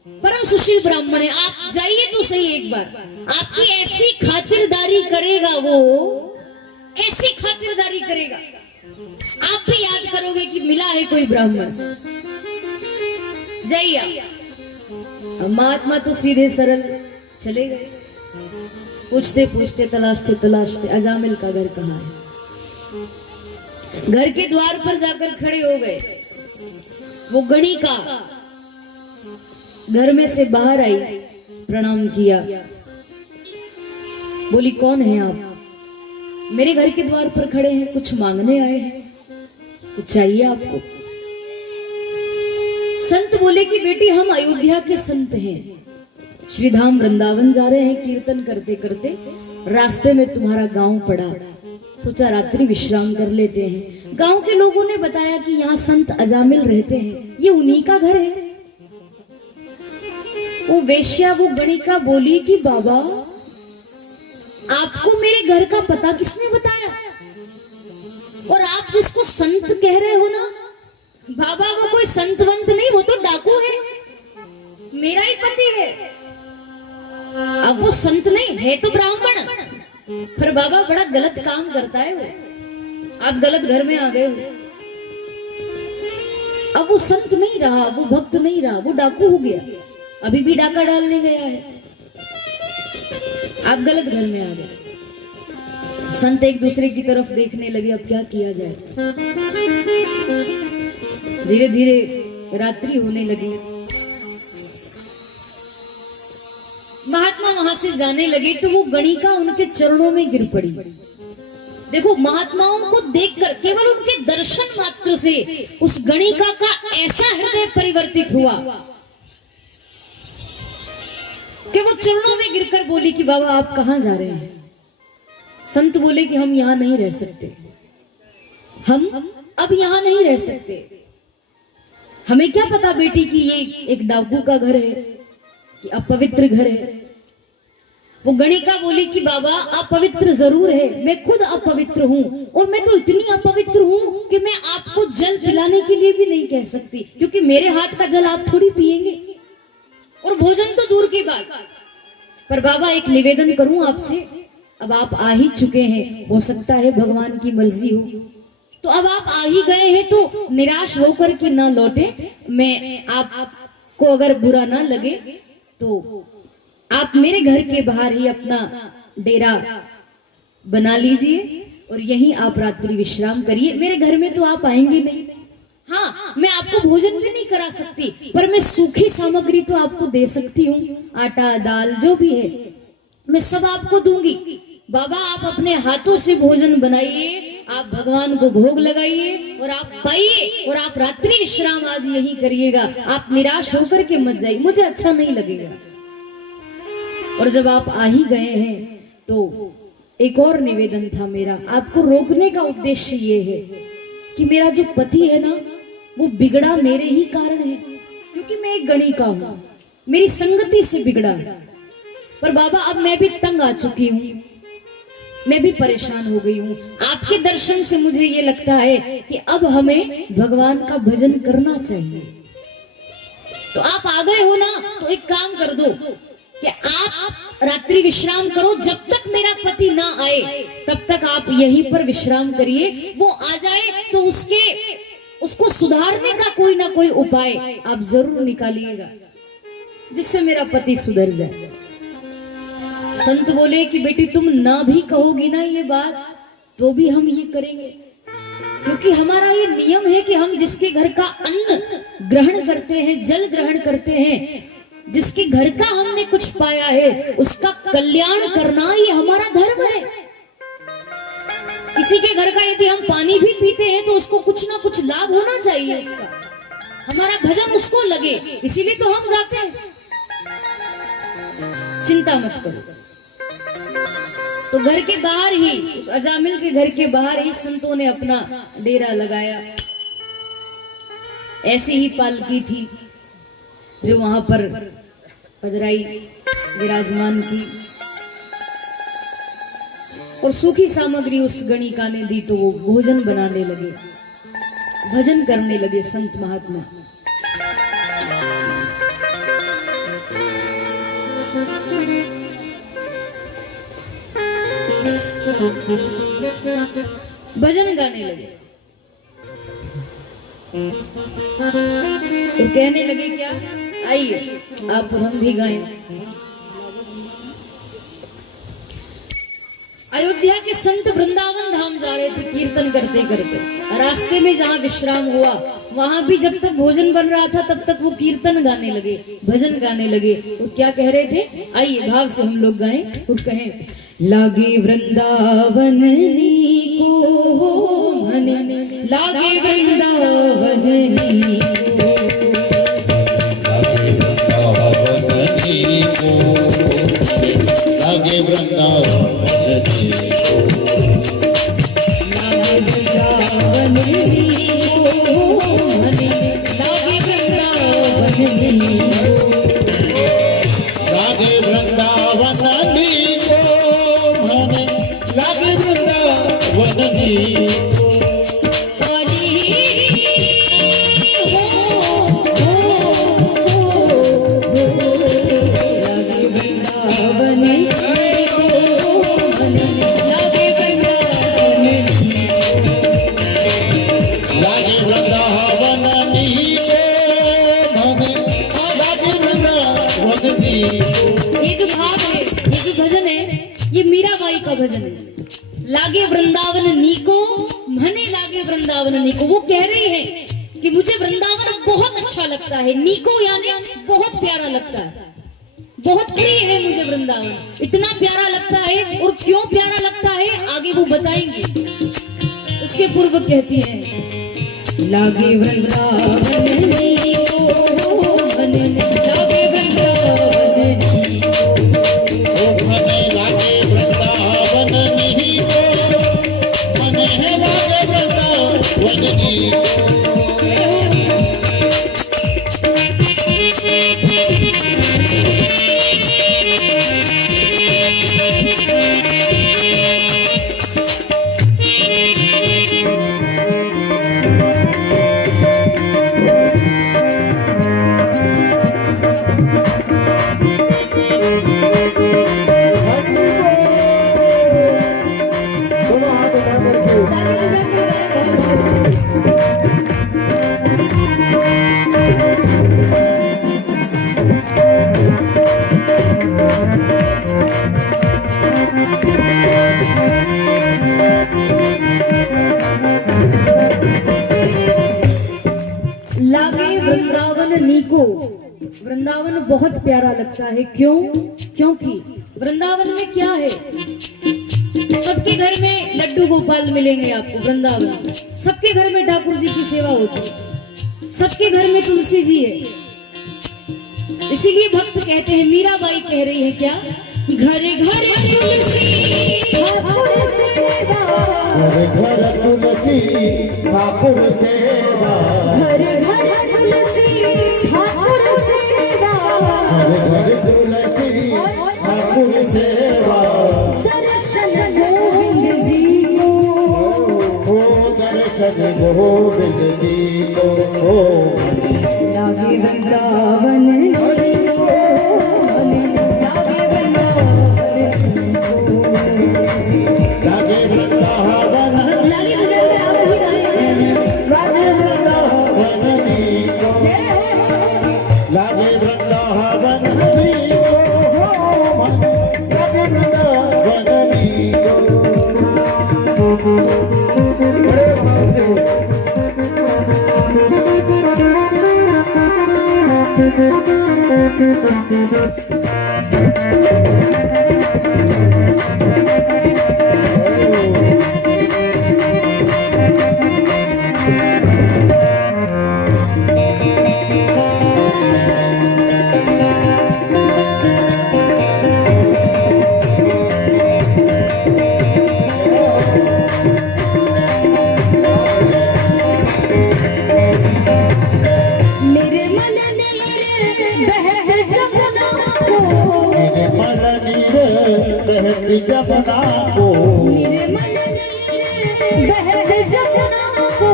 परम सुशील ब्राह्मण है, आप जाइए तो सही एक बार, आपकी ऐसी खातिरदारी करेगा वो, ऐसी खातिरदारी करेगा, आप भी याद करोगे कि मिला है कोई ब्राह्मण। जाइए। महात्मा तो सीधे सरल चले गए, पूछते पूछते तलाशते तलाशते अजामिल का घर कहाँ है। घर के द्वार पर जाकर खड़े हो गए। वो गणिका घर में से बाहर आई, प्रणाम किया, बोली कौन है आप? मेरे घर के द्वार पर खड़े हैं, कुछ मांगने आए हैं, कुछ चाहिए आपको? संत बोले कि बेटी हम अयोध्या के संत हैं, श्रीधाम वृंदावन जा रहे हैं कीर्तन करते करते, रास्ते में तुम्हारा गांव पड़ा, सोचा रात्रि विश्राम कर लेते हैं। गांव के लोगों ने बताया कि यहाँ संत अजामिल रहते हैं, ये उन्हीं का घर है। वो वेश्या, वो गणिका बोली कि बाबा आपको मेरे घर का पता किसने बताया? और आप जिसको संत कह रहे हो ना बाबा, वो कोई संतवंत नहीं, वो तो डाकू है, मेरा ही पति है। अब वो संत नहीं है तो ब्राह्मण, पर बाबा बड़ा गलत काम करता है वो, आप गलत घर में आ गए हो। अब वो संत नहीं रहा, वो भक्त नहीं रहा, वो डाकू हो गया, अभी भी डाका डालने गया है, आप गलत घर में आ गए। संत एक दूसरे की तरफ देखने लगे, अब क्या किया जाए। धीरे धीरे रात्रि होने लगी, महात्मा वहां से जाने लगे तो वो गणिका उनके चरणों में गिर पड़ी। देखो, महात्माओं को देखकर, केवल उनके दर्शन मात्र से उस गणिका का ऐसा हृदय परिवर्तित हुआ कि वो चरणों में गिरकर बोली कि बाबा आप कहां जा रहे हैं? संत बोले कि हम यहां नहीं रह सकते, हम अब यहां नहीं रह सकते। हमें क्या पता बेटी कि ये एक डाकू का घर है कि अपवित्र घर है। वो गणिका बोली कि बाबा अपवित्र जरूर है, मैं खुद अपवित्र हूँ, और मैं तो इतनी अपवित्र हूँ कि मैं आपको जल पिलाने के लिए भी नहीं कह सकती, क्योंकि मेरे हाथ का जल आप थोड़ी पिएंगे, और भोजन तो दूर की बात। पर बाबा एक निवेदन करूं आपसे, अब आप आ ही चुके हैं, हो सकता है भगवान की मर्जी हो, तो अब आप आ ही गए हैं तो निराश होकर के ना लौटे। मैं आपको अगर बुरा ना लगे तो आप मेरे घर के बाहर ही अपना डेरा बना लीजिए और यहीं आप रात्रि विश्राम करिए। मेरे घर में तो आप आएंगे नहीं, हाँ मैं आपको भोजन भी नहीं करा सकती, पर मैं सूखी सामग्री तो आपको दे सकती हूँ, आटा दाल जो भी है मैं सब आपको दूंगी। बाबा आप अपने हाथों से भोजन बनाइए, आप भगवान को भोग लगाइए और आप पाइए, और आप रात्रि विश्राम आज यही करिएगा। आप निराश होकर के मत जाइए, मुझे अच्छा नहीं लगेगा। और जब आप आ ही गए हैं तो एक और निवेदन था मेरा, आपको रोकने का उद्देश्य ये है कि मेरा जो पति है ना, वो बिगड़ा मेरे ही कारण है, क्योंकि मैं एक गणिका हूं, मेरी संगति से बिगड़ा है। पर बाबा अब मैं भी तंग आ चुकी हूँ, मैं भी परेशान हो गई हूँ। आपके दर्शन से मुझे ये लगता है कि अब हमें भगवान का भजन करना चाहिए। तो आप आ गए हो ना, तो एक काम कर दो कि आप रात्रि विश्राम करो, जब तक मेरा पति ना आए तब तक आप यहीं पर विश्राम करिए। वो आ जाए तो उसको सुधारने का कोई ना कोई उपाय आप जरूर निकालिएगा, जिससे मेरा पति सुधर जाए। संत बोले कि बेटी तुम ना भी कहोगी ना ये बात, तो भी हम ये करेंगे, क्योंकि हमारा ये नियम है कि हम जिसके घर का अन्न ग्रहण करते हैं, जल ग्रहण करते हैं, जिसके घर का हमने कुछ पाया है, उसका कल्याण करना ये हमारा धर्म है। किसी के घर का यदि हम पानी भी पीते हैं तो उसको कुछ ना कुछ लाभ होना चाहिए उसका, हमारा भजन उसको लगे, इसीलिए तो हम जाते हैं। चिंता मत करो। तो घर के बाहर ही, उस अजामिल के घर के बाहर ही संतों ने अपना डेरा लगाया। ऐसी ही पालकी थी जो वहां पर पधराई विराजमान थी, और सूखी सामग्री उस गणिका ने दी, तो वो भोजन बनाने लगे, भजन करने लगे संत महात्मा। भजन गाने लगे तो कहने लगे क्या, आइए आप हम भी गाएं। अयोध्या के संत वृंदावन धाम जा रहे थे कीर्तन करते करते। रास्ते में जहाँ विश्राम हुआ वहां भी जब तक भोजन बन रहा था तब तक वो कीर्तन गाने लगे, भजन गाने लगे। और क्या कह रहे थे, आइए भाव से हम लोग गाएं और कहें, लागे वृंदावन नीको मन, लागे वृंदावन नीको, लागे वृंदावन लागे वृंदावन नीको मन, लागे वृंदावन नीको, लागे वृंदावन नीको मन, लागे वृंदावन नीको। ये जो भाव है, ये जो भजन है, ये मीराबाई का भजन है। लागे वृंदावन नीको मने, लागे वृंदावन नीको। वो कह रही है कि मुझे वृंदावन बहुत अच्छा लगता है, नीको यानी बहुत प्यारा लगता है, बहुत प्रिय है मुझे वृंदावन, इतना प्यारा लगता है। और क्यों प्यारा लगता है आगे वो बताएंगे। उसके पूर्व कहती है, लागे वृंदावन नीको मन, लागे वृंदावन नीको, लागे वृंदावन नीको मन, लागे वृंदावन नीको। लागे वृंदावन नीको, वृंदावन बहुत प्यारा लगता है। क्यों? क्योंकि वृंदावन में क्या है? सबके घर में लड्डू गोपाल मिलेंगे आपको वृंदावन में। सबके घर में ठाकुर जी की सेवा होती है, सबके घर में तुलसी जी है। इसीलिए भक्त कहते हैं, मीराबाई कह रही है क्या, घरे घरे तुलसी ठाकुर सेवा, घरे घर तुलसी ठाकुर सेवा, घरे घरे तुलसी ठाकुर सेवा, घरे घर तुलसी ठाकुर सेवा, दर्शन गोविंद जी को, ओ दर्शन गोविंद जी को, लागे वृंदावन लागे वृंदावन, लागे वृंदावन, लागे वृंदावन, आप ही गाएं। लागे वृंदावन को, लागे वृंदावन को, लागे वृंदावन को। मेरे मन नीर बहत जमुना को, मेरे मन नीर बहती जमुना को, मेरे मन नीर बहत जमुना को,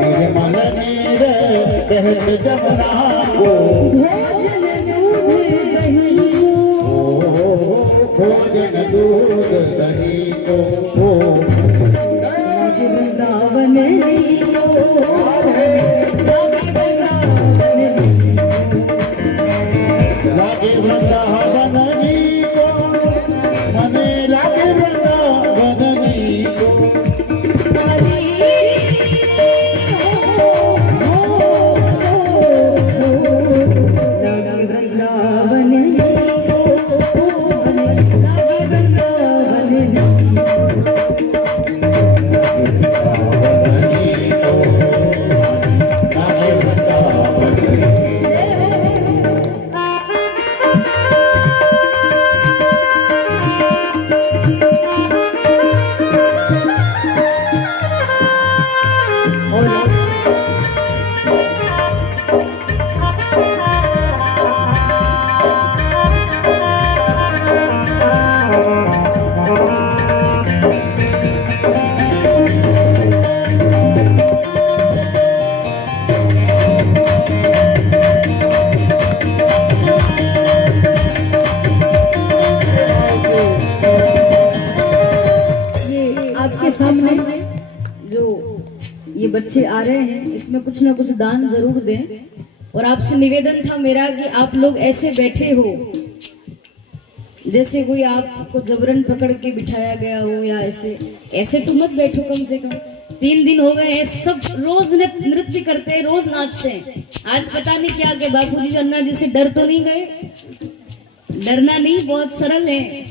मेरे मन नीर बहती जमुना को, भोजन दूध दही भोजन दूध दही को, लागे वृंदावन को, लागे वृंदावन लागे वृंदावन को, मने लागे वृंदावन को, लागे वृंदावन लागे वृंदावन लागे वृंदावन ये आपके सामने जो ये बच्चे आ रहे हैं, इसमें कुछ ना कुछ दान जरूर दें। और आपसे निवेदन था मेरा कि आप लोग ऐसे बैठे हो जैसे कोई आपको जबरन पकड़ के बिठाया गया हो, या ऐसे तो मत बैठो। कम से कम 3 दिन हो गए हैं, सब रोज नृत्य करते हैं, रोज नाचते हैं। आज पता नहीं क्या कि बापूजी अन्ना जी से डर तो नहीं गए? डरना नहीं, बहुत सरल है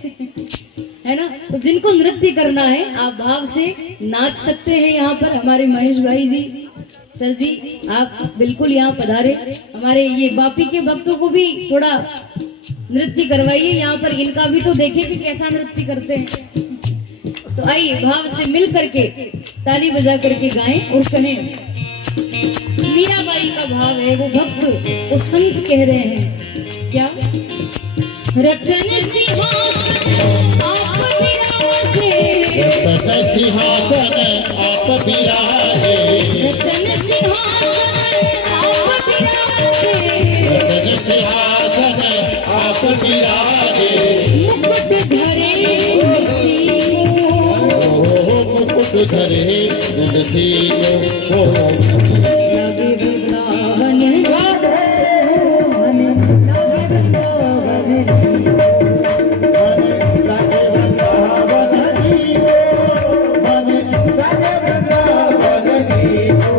ना। तो जिनको नृत्य करना है आप भाव से नाच सकते हैं। यहाँ पर हमारे महेश भाई जी, सर जी, आप बिल्कुल यहाँ पधारे। हमारे ये बापी के भक्तों को भी थोड़ा नृत्य करवाइए यहाँ पर, इनका भी तो देखें कि कैसा नृत्य करते हैं। तो आइए भाव से मिल करके ताली बजा करके गाएं और कहें। मीराबाई का भाव है, वो भक्त वो संत कह रहे हैं क्या, रतन सिंहासन आप विराजे, रतन सिंहासन आप विराजे, रतन सिंहासन आप विराजे, रतन सिंहासन आप विराजे, मुकुट धरे तुलसी को, मुकुट धरे तुलसी को, लागे वृंदावन लागे वृंदावन लागे वृंदावन को, लागे वृंदावन को।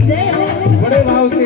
जय हो। बड़े भाव से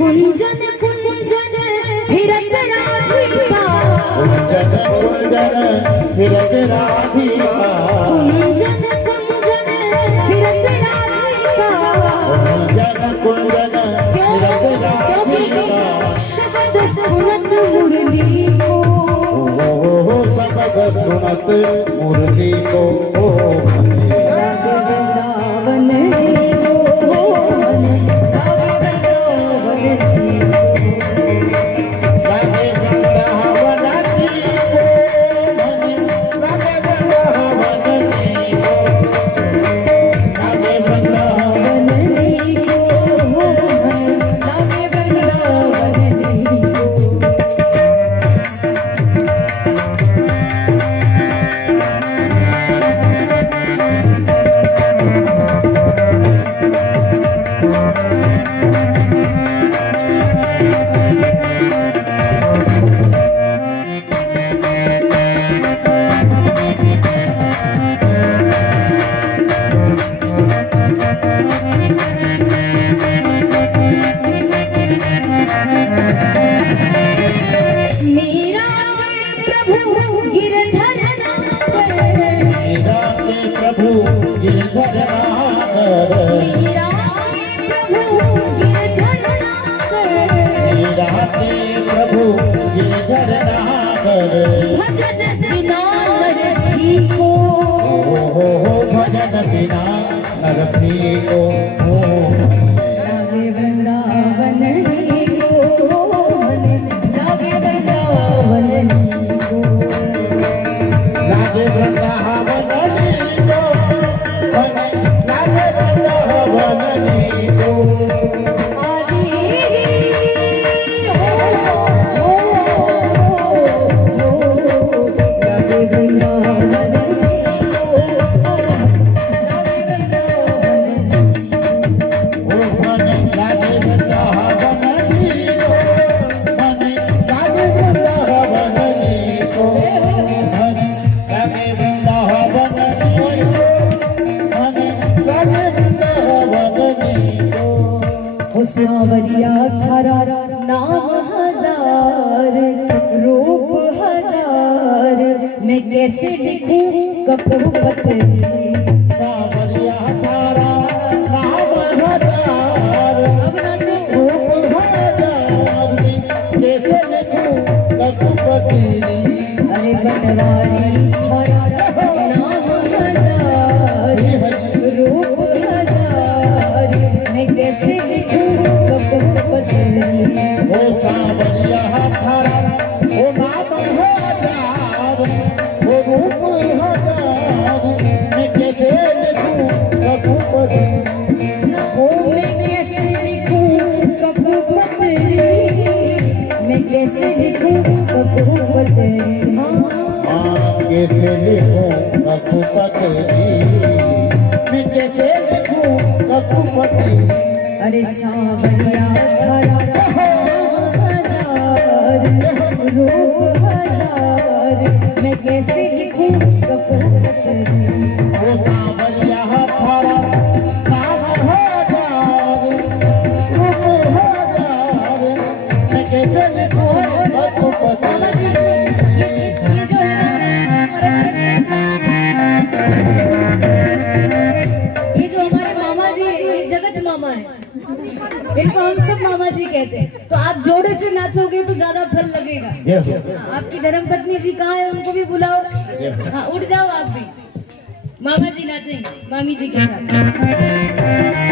कुंजन कुंजन फिरत राधिका कुंजन कुंजन फिरत राधिका कुंजन कुंजन फिरत राधिका कुंजन कुंजन फिरत राधिका शब्द सुनत मुरली को शब्द सुनत मुरली को लागे वृंदावन को मन लागे वृंदावन लागे वृंदावन की को मन लागे वृंदावन की को लागे वृंदावन मीरा के प्रभु गिरधर मीरा के प्रभु गिरधर नागर मीरा के प्रभु गिरधर मीरा के प्रभु गिरधर नागर भजन बिना नरकी को भजन बिना नरकी को लागे वृंदावन को मन लागे वृंदावन को लागे वृंदावन को मन लागे वृंदावन को आदि लागे वृंदावन को लागे वृंदावन ओ मन लागे वृंदावन को मन लागे वृंदावन को मन लागे वृंदावन को मन लागे वृंदावन को सावरिया थारा नाम हजार रूप हजार मैं कैसे लिखूं कपड़ू पतली सावरिया तारा नाम हजार अब नाचो रूप हजार कैसे लिखूं कटुपति अरे बनवारी थारा नाम हजार रूप हजार मैं कैसे लिखूं कपड़ू पतली ओ सावरिया थारा ओ नाम हजार ओ रूप हजार मैं कैसे लिखूं कटुपति ओ मैं कैसे लिखूं कपड़ू पतली मैं कैसे लिखूं कपड़ू पतली कैसे लिखूं कटुपति मैं कैसे लिखूं कटुपति अरे सावरिया थारा हजार रूप हजार मैं कैसे लिखूं कपड़ू पतली ओ सावरिया थारा नाम हजार रूप हजार मैं कैसे लिखूं कटुपति मामा जी ये जो है ये जो हमारे मामा जी ये जगत मामा है इनको हम सब मामा जी कहते हैं तो आप जोड़े से नाचोगे तो ज्यादा फल लगेगा हाँ, आपकी धर्मपत्नी जी कहाँ है उनको भी बुलाओ हाँ उठ जाओ आप भी मामा जी नाचेंगे मामी जी के साथ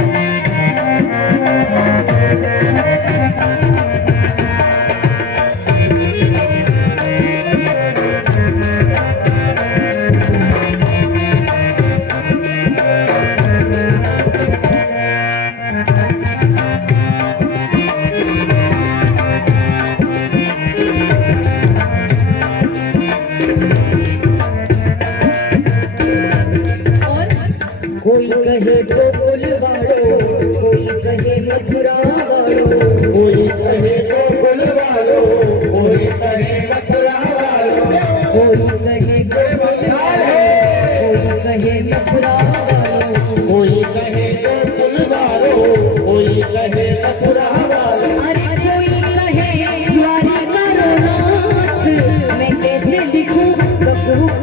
कोई कहे गोकुल वालो कोई कहे मथुरा वालो कोई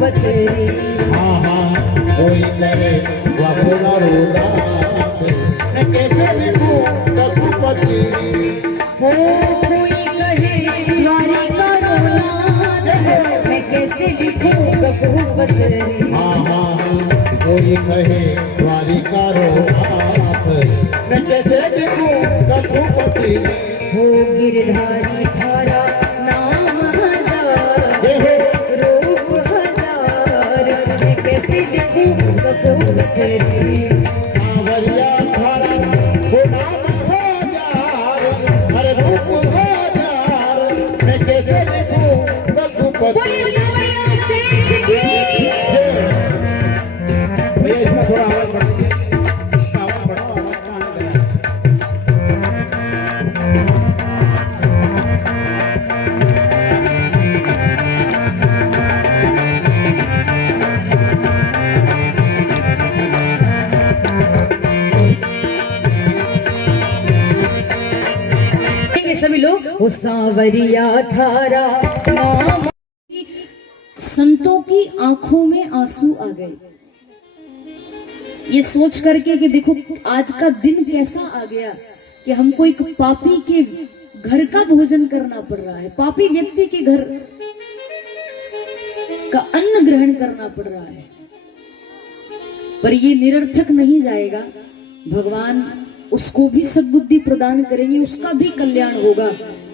पथरी। हाँ हाँ कोई करे वापुरा रोदात मैं कैसे लिखूं रघुपति। हो कोई कहे द्वारिका रोनाथ मैं कैसे लिखूं रघुपति। हाँ हाँ कोई कहे द्वारिका रोदात मैं कैसे लिखूं रघुपति। हो गिरधारी थारा नाम हजार रूप हजार मैं कैसे लिखूं रघुपति। सांवरिया थारा वो नाम हजार हर रूप हजार मैं कैसे लिखूं रघुपति। बोले सावरिया सेठ की। भैया इसमें थोड़ा आवाज बढ़ाइए। आवाज बढ़ाओ, आवाज कहाँ गया? देखेंगे सभी लोग। वो सांवरिया थारा नाम। संतों की आंखों में आंसू आ गए ये सोच करके कि देखो आज का दिन कैसा आ गया कि हमको एक पापी के घर का भोजन करना पड़ रहा है, पापी व्यक्ति के घर का अन्न ग्रहण करना पड़ रहा है। पर ये निरर्थक नहीं जाएगा, भगवान उसको भी सद्बुद्धि प्रदान करेंगे, उसका भी कल्याण होगा।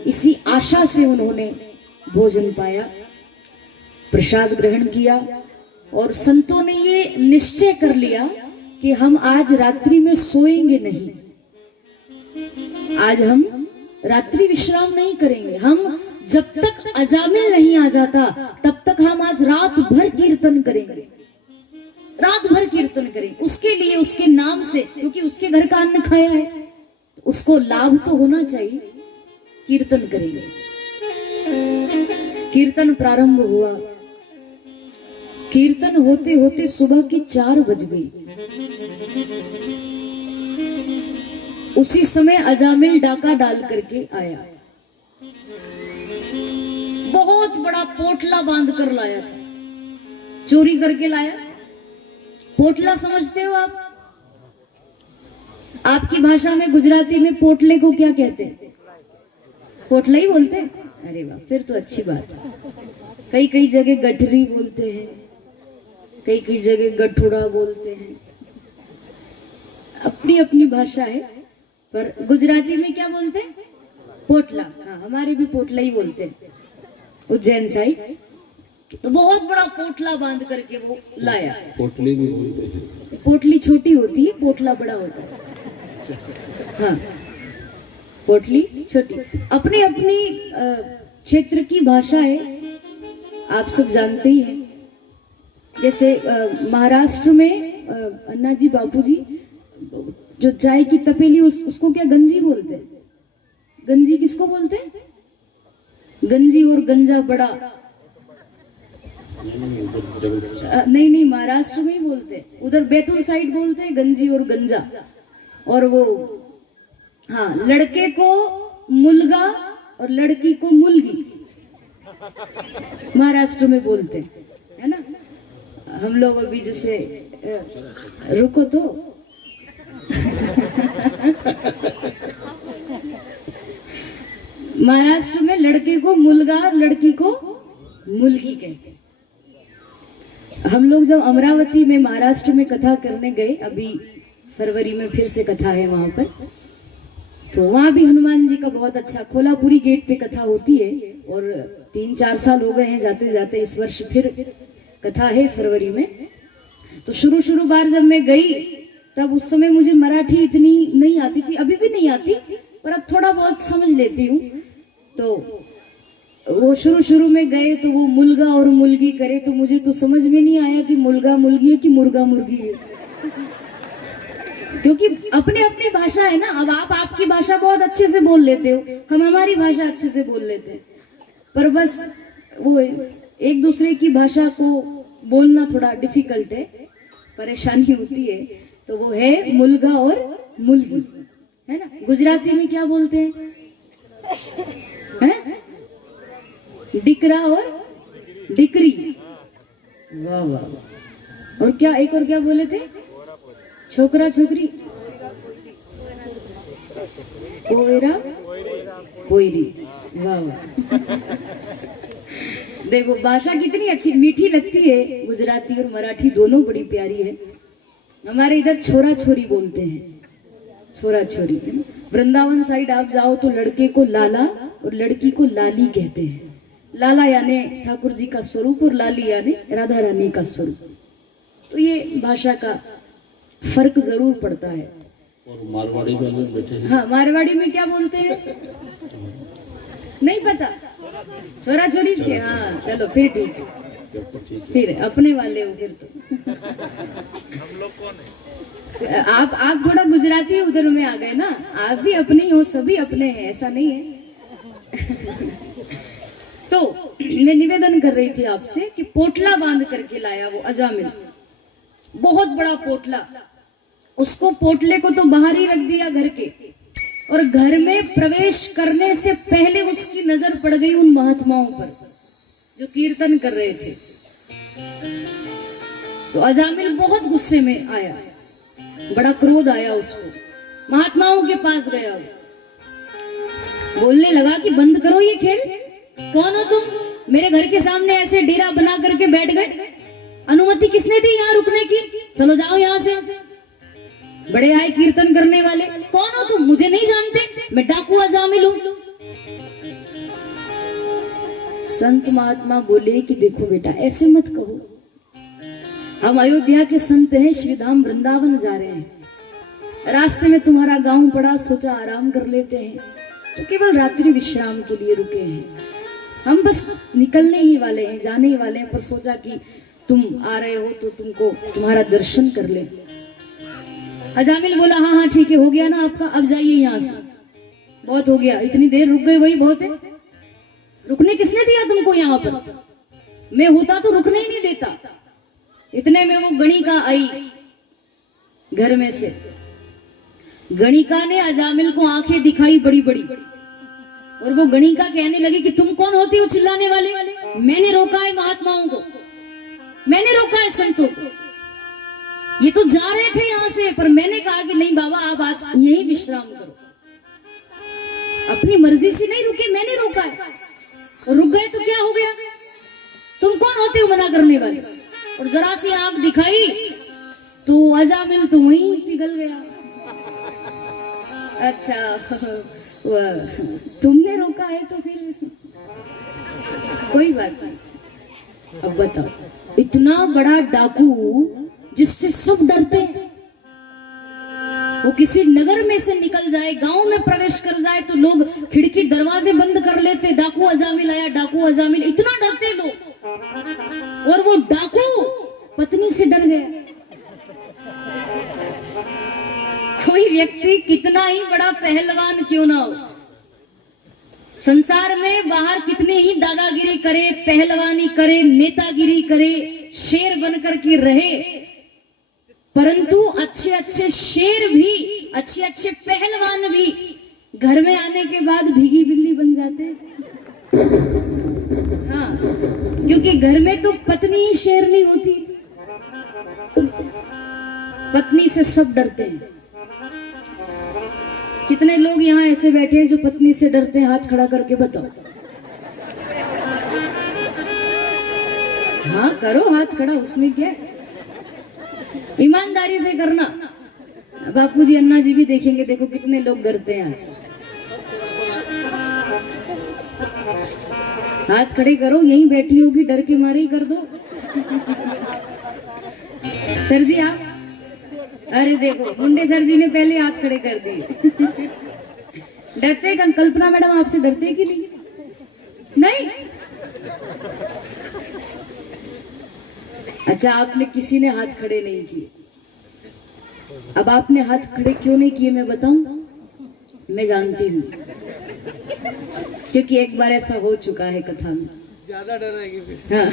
इसी आशा से उन्होंने भोजन पाया, प्रसाद ग्रहण किया और संतों ने ये निश्चय कर लिया कि हम आज रात्रि में सोएंगे नहीं, आज हम रात्रि विश्राम नहीं करेंगे। हम जब तक अजामिल नहीं आ जाता तब तक हम आज रात भर कीर्तन करेंगे, रात भर कीर्तन करेंगे उसके लिए, उसके नाम से, क्योंकि उसके घर का अन्न खाया है तो उसको लाभ तो होना चाहिए। कीर्तन करेंगे। कीर्तन प्रारंभ हुआ, कीर्तन होते होते सुबह की 4 बज गई। उसी समय अजामिल डाका डाल करके आया, बहुत बड़ा पोटला बांध कर लाया था, चोरी करके लाया। पोटला समझते हो आप? आपकी भाषा में गुजराती में पोटले को क्या कहते हैं? पोटला ही बोलते हैं? अरे वाह, फिर तो अच्छी बात है। कई कई जगह गठरी बोलते हैं, कई कई जगह गठुड़ा बोलते हैं, अपनी अपनी भाषा है। पर गुजराती में क्या बोलते हैं? पोटला। हाँ, हमारे भी पोटला ही बोलते हैं उज्जैन साइड। तो बहुत बड़ा पोटला बांध करके वो लाया। पोटली भी बोलते हैं। पोटली छोटी होती है, पोटला बड़ा होता है। हाँ, पोटली छोटी, अपनी अपनी क्षेत्र की भाषा है, आप सब जानते ही हैं। जैसे महाराष्ट्र में अन्नाजी बापूजी जो चाय की तपेली उसको क्या गंजी बोलते हैं? गंजी किसको बोलते हैं? गंजी और गंजा बड़ा नहीं, महाराष्ट्र में ही बोलते हैं, उधर बैतूल साइड बोलते हैं गंजी और गंजा। और वो हाँ, लड़के को मुलगा और लड़की को मुलगी महाराष्ट्र में बोलते हैं, है ना। हम लोग अभी जैसे रुको तो महाराष्ट्र में लड़के को मुलगा और लड़की को मुलगी कहते हैं। हम लोग जब अमरावती में महाराष्ट्र में कथा करने गए, अभी फरवरी में फिर से कथा है वहां पर, तो वहां भी हनुमान जी का बहुत अच्छा खोलापुरी गेट पे कथा होती है। और 3-4 साल हो गए हैं जाते जाते, इस वर्ष फिर कथा है फरवरी में। तो शुरू बार जब मैं गई तब उस समय मुझे मराठी इतनी नहीं आती थी, अभी भी नहीं आती, पर अब थोड़ा बहुत समझ लेती हूँ। तो वो शुरू में गए तो वो मुलगा और मुलगी करे, तो मुझे तो समझ में नहीं आया कि मुलगा मुलगी है कि मुर्गा मुर्गी है, क्योंकि अपनी अपनी भाषा है ना। अब आप आपकी भाषा बहुत अच्छे से बोल लेते हो, हम हमारी भाषा अच्छे से बोल लेते हैं, पर बस वो एक दूसरे की भाषा को बोलना थोड़ा डिफिकल्ट है, परेशानी होती है। तो वो है मुलगा और मुलगी, है ना। गुजराती में क्या बोलते हैं? डिकरा और डिकरी। वाह वाह वाह। और क्या, एक और क्या बोले थे? छोकरा छोकरी, कोयरा कोयरी। वाह वाह। देखो भाषा कितनी अच्छी मीठी लगती है, गुजराती और मराठी दोनों बड़ी प्यारी है। हमारे इधर छोरा छोरी बोलते हैं, छोरा छोरी। वृंदावन साइड आप जाओ तो लड़के को लाला और लड़की को लाली कहते हैं। लाला यानी ठाकुर जी का स्वरूप और लाली यानी राधा रानी का स्वरूप। तो ये भाषा का फर्क जरूर पड़ता है। और मारवाड़ी में जो बैठे हैं, हाँ, मारवाड़ी में क्या बोलते हैं नहीं पता, छोरा छोरी के। हाँ चलो फिर ठीक है, फिर अपने वाले हो फिर तो। आप थोड़ा गुजराती उधर में आ गए ना, आप भी अपने ही हो, सभी अपने हैं, ऐसा नहीं है। तो मैं निवेदन कर रही थी आपसे कि पोटला बांध करके लाया वो अजामिल, बहुत बड़ा पोटला। उसको पोटले को तो बाहर ही रख दिया घर के, और घर में प्रवेश करने से पहले उसकी नजर पड़ गई उन महात्माओं पर जो कीर्तन कर रहे थे। तो अजामिल बहुत गुस्से में आया, बड़ा क्रोध आया उसको। महात्माओं के पास गया, बोलने लगा कि बंद करो ये खेल, कौन हो तुम? मेरे घर के सामने ऐसे डेरा बना करके बैठ गए, अनुमति किसने दी यहाँ रुकने की? चलो जाओ यहाँ से। बड़े आए कीर्तन करने वाले, कौन हो तुम? मुझे नहीं जानते, मैं डाकू अजामिल हूं। संत महात्मा बोले कि देखो बेटा, ऐसे मत कहो, हम अयोध्या के संत हैं, श्रीधाम वृंदावन जा रहे हैं, रास्ते में तुम्हारा गांव पड़ा, सोचा आराम कर लेते हैं, तो केवल रात्रि विश्राम के लिए रुके हैं। हम बस निकलने ही वाले हैं, जाने ही वाले हैं, पर सोचा कि तुम आ रहे हो तो तुमको तुम्हारा दर्शन कर ले। अजामिल बोला हाँ हाँ ठीक है, हो गया ना आपका, अब जाइए यहाँ से, बहुत हो गया, इतनी देर रुक गए वही बहुत है। रुकने किसने दिया तुमको यहाँ पर? मैं होता तो रुकने ही नहीं देता। इतने में वो गणिका आई घर में से। गणिका ने अजामिल को आंखें दिखाई बड़ी बड़ी, और वो गणिका कहने लगी कि तुम कौन होती हो चिल्लाने वाले? मैंने रोका है महात्माओं को, मैंने रोका है संतों को, ये तो जा रहे थे यहाँ से, पर मैंने कहा कि नहीं बाबा आप आज यहीं विश्राम करो। अपनी मर्जी से नहीं रुके, मैंने रोका है, रुक गए तो क्या हो गया? तुम कौन होते हो मना करने वाले? और जरा सी आंख दिखाई तो अजामिल तो वहीं पिघल गया। अच्छा तुमने रोका है तो फिर कोई बात नहीं। अब बताओ, इतना बड़ा डाकू जिससे सब डरते हैं, वो किसी नगर में से निकल जाए, गांव में प्रवेश कर जाए तो लोग खिड़की दरवाजे बंद कर लेते, डाकू अजामिल आया, डाकू अजामिल, इतना डरते लोग। और वो डाकू पत्नी से डर गया। कोई व्यक्ति कितना ही बड़ा पहलवान क्यों ना हो, संसार में बाहर कितने ही दादागिरी करे, पहलवानी करे, नेतागिरी करे, शेर बनकर के रहे, परंतु अच्छे अच्छे शेर भी, अच्छे अच्छे पहलवान भी घर में आने के बाद भीगी बिल्ली बन जाते हैं। हाँ, क्योंकि घर में तो पत्नी ही शेर नहीं होती, पत्नी से सब डरते हैं। कितने लोग यहाँ ऐसे बैठे हैं जो पत्नी से डरते हैं? हाथ खड़ा करके बताओ। हाँ करो हाथ खड़ा, उसमें क्या, ईमानदारी से करना। बापू जी अन्ना जी भी देखेंगे, देखो कितने लोग डरते हैं आज। हाथ खड़े करो, यहीं बैठी होगी, डर के मारे ही कर दो। सर जी आप, अरे देखो मुंडे सर जी ने पहले हाथ खड़े कर दिए। डरते कल्पना मैडम आपसे डरते कि नहीं? नहीं। अच्छा, आपने किसी ने हाथ खड़े नहीं किए। अब आपने हाथ खड़े क्यों नहीं किए मैं बताऊं? मैं जानती हूँ, क्योंकि एक बार ऐसा हो चुका है कथा में। ज्यादा डराएंगे। हाँ।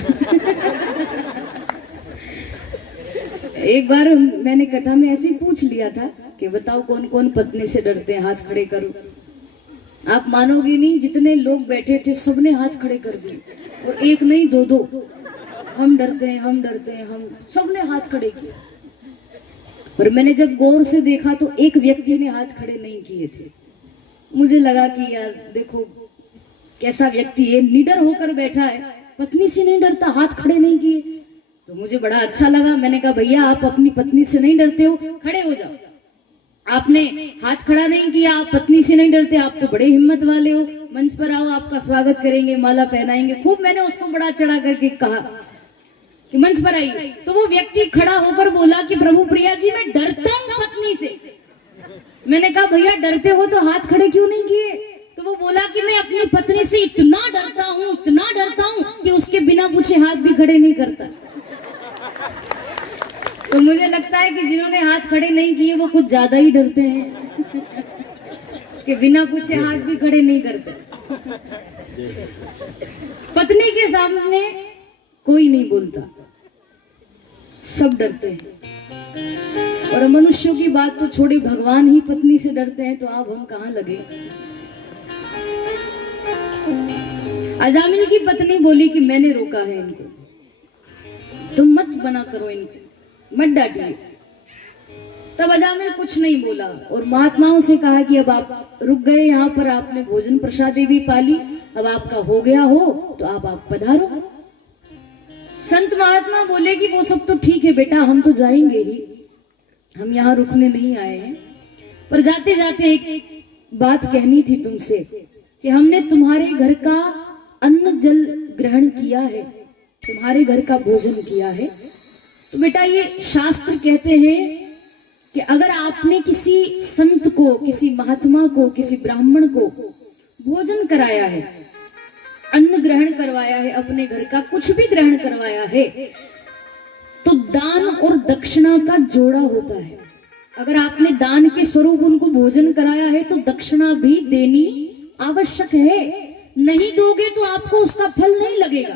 एक बार मैंने कथा में ऐसे ही पूछ लिया था कि बताओ कौन कौन पत्नी से डरते हैं, हाथ खड़े करो। आप मानोगे नहीं, जितने लोग बैठे थे सबने हाथ खड़े कर दिए, और एक नहीं दो दो। हम डरते हैं, हम डरते हैं, हम सबने हाथ खड़े किए। पर मैंने जब गौर से देखा तो एक व्यक्ति ने हाथ खड़े नहीं किए थे। मुझे लगा कि यार देखो कैसा व्यक्ति है, निडर होकर बैठा है, पत्नी से नहीं डरता, हाथ खड़े नहीं किए। तो मुझे बड़ा अच्छा लगा। मैंने कहा भैया आप अपनी पत्नी से नहीं डरते हो, खड़े हो जाओ। आपने हाथ खड़ा नहीं किया, आप पत्नी से नहीं डरते, आप तो बड़े हिम्मत वाले हो, मंच पर आओ, आपका स्वागत करेंगे, माला पहनाएंगे। खूब मैंने उसको बड़ा चढ़ा करके कहा कि मंच पर आइए। तो वो व्यक्ति खड़ा होकर बोला कि प्रभु प्रिया जी मैं डरता हूँ पत्नी से। मैंने कहा भैया डरते हो तो हाथ खड़े क्यों नहीं किए? तो वो बोला कि मैं अपनी पत्नी से इतना डरता हूँ, इतना डरता हूँ कि उसके बिना पूछे हाथ भी खड़े नहीं करता। तो मुझे लगता है कि जिन्होंने हाथ खड़े नहीं किए वो कुछ ज्यादा ही डरते हैं कि बिना पूछे हाथ भी खड़े नहीं करते। पत्नी के सामने कोई नहीं बोलता, सब डरते हैं। और मनुष्यों की बात तो छोड़े, भगवान ही पत्नी से डरते हैं, तो अब हम कहाँ लगे। अजामिल की पत्नी बोली कि मैंने रोका है इनको, तुम मत बना करो इनको, मत डांटिए। तब अजामिल कुछ नहीं बोला और महात्माओं से कहा कि अब आप रुक गए यहाँ पर, आपने भोजन प्रसादी भी पाली, अब आपका हो गया हो तो आप पधारो। संत महात्मा बोले कि वो सब तो ठीक है बेटा, हम तो जाएंगे ही, हम यहाँ रुकने नहीं आए हैं, पर जाते जाते एक बात कहनी थी तुमसे कि हमने तुम्हारे घर का अन्न जल ग्रहण किया है, तुम्हारे घर का भोजन किया है। तो बेटा ये शास्त्र कहते हैं कि अगर आपने किसी संत को, किसी महात्मा को, किसी ब्राह्मण को भोजन कराया है, अन्न ग्रहण करवाया है, अपने घर का कुछ भी ग्रहण करवाया है, तो दान और दक्षिणा का जोड़ा होता है। अगर आपने दान के स्वरूप उनको भोजन कराया है तो दक्षिणा भी देनी आवश्यक है। नहीं दोगे तो आपको उसका फल नहीं लगेगा,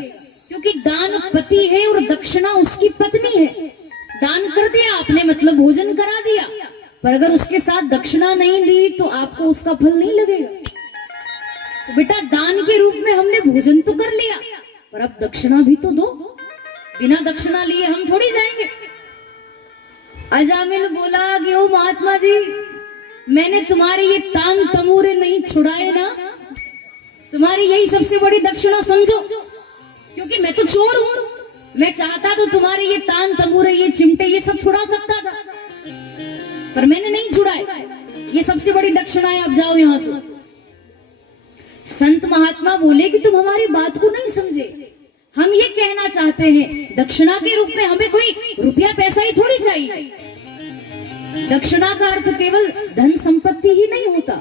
क्योंकि दान पति है और दक्षिणा उसकी पत्नी है। दान कर दिया आपने मतलब भोजन करा दिया, पर अगर उसके साथ दक्षिणा नहीं दी तो आपको उसका फल नहीं लगेगा। तो बेटा दान के रूप में हमने भोजन तो कर लिया, पर अब दक्षिणा भी तो दो, बिना दक्षिणा लिए हम थोड़ी जाएंगे। अजामिल बोला कि ओ महात्मा जी, मैंने तुम्हारे ये तान तमूरे नहीं छुड़ाए ना, तुम्हारी यही सबसे बड़ी दक्षिणा समझो, क्योंकि मैं तो चोर हूं, मैं चाहता तो तुम्हारे ये तान तमूरे, ये चिमटे, ये सब छुड़ा सकता था, पर मैंने नहीं छुड़ाए, ये सबसे बड़ी दक्षिणा है, अब जाओ यहां से। संत महात्मा बोले कि तुम हमारी बात को नहीं समझे, हम ये कहना चाहते हैं दक्षिणा के रूप में हमें कोई रुपया पैसा ही थोड़ी चाहिए। दक्षिणा का अर्थ केवल धन संपत्ति ही नहीं होता,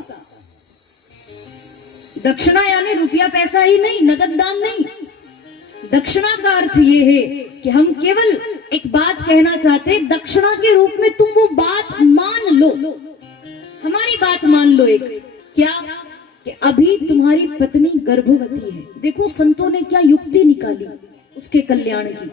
दक्षिणा यानी रुपया पैसा ही नहीं, नगद दान नहीं। दक्षिणा का अर्थ ये है कि हम केवल एक बात कहना चाहते हैं, दक्षिणा के रूप में तुम वो बात मान लो, हमारी बात मान लो। एक क्या कि अभी तुम्हारी पत्नी गर्भवती है। देखो संतों ने क्या युक्ति निकाली उसके कल्याण की,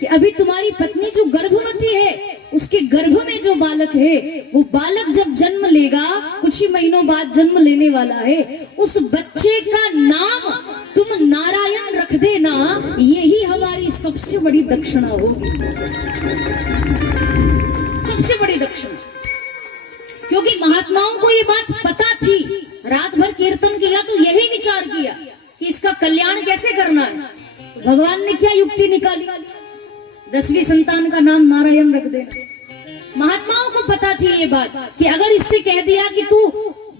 कि अभी तुम्हारी पत्नी जो गर्भवती है, उसके गर्भ में जो बालक है, वो बालक जब जन्म लेगा, कुछ ही महीनों बाद जन्म लेने वाला है, उस बच्चे का नाम तुम नारायण रख देना, यही हमारी सबसे बड़ी दक्षिणा होगी, सबसे बड़ी दक्षिणा। क्योंकि महात्माओं को ये बात पता थी, रात भर कीर्तन किया तो यही विचार किया कि इसका कल्याण कैसे करना है। भगवान ने क्या युक्ति निकाली, 10वीं संतान का नाम नारायण रख देना। महात्माओं को पता थी ये बात कि अगर इससे कह दिया कि तू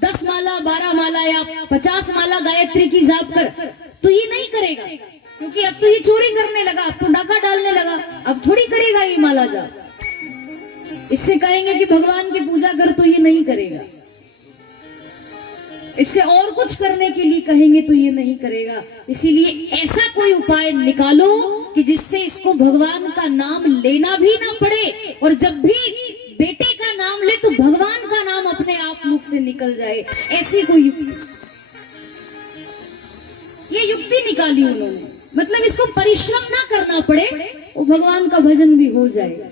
10 माला 12 माला या 50 माला गायत्री की जाप कर, तो ये नहीं करेगा, क्योंकि अब तो ये चोरी करने लगा, अब तो डाका डालने लगा, अब थोड़ी करेगा ये माला जाप। इससे कहेंगे कि भगवान की पूजा कर, तो ये नहीं करेगा। इससे और कुछ करने के लिए कहेंगे तो ये नहीं करेगा। इसीलिए ऐसा कोई उपाय निकालो कि जिससे इसको भगवान का नाम लेना भी ना पड़े, और जब भी बेटे का नाम ले तो भगवान का नाम अपने आप मुख से निकल जाए। ऐसी कोई युक्ति, ये युक्ति निकाली उन्होंने, मतलब इसको परिश्रम ना करना पड़े और भगवान का भजन भी हो जाए।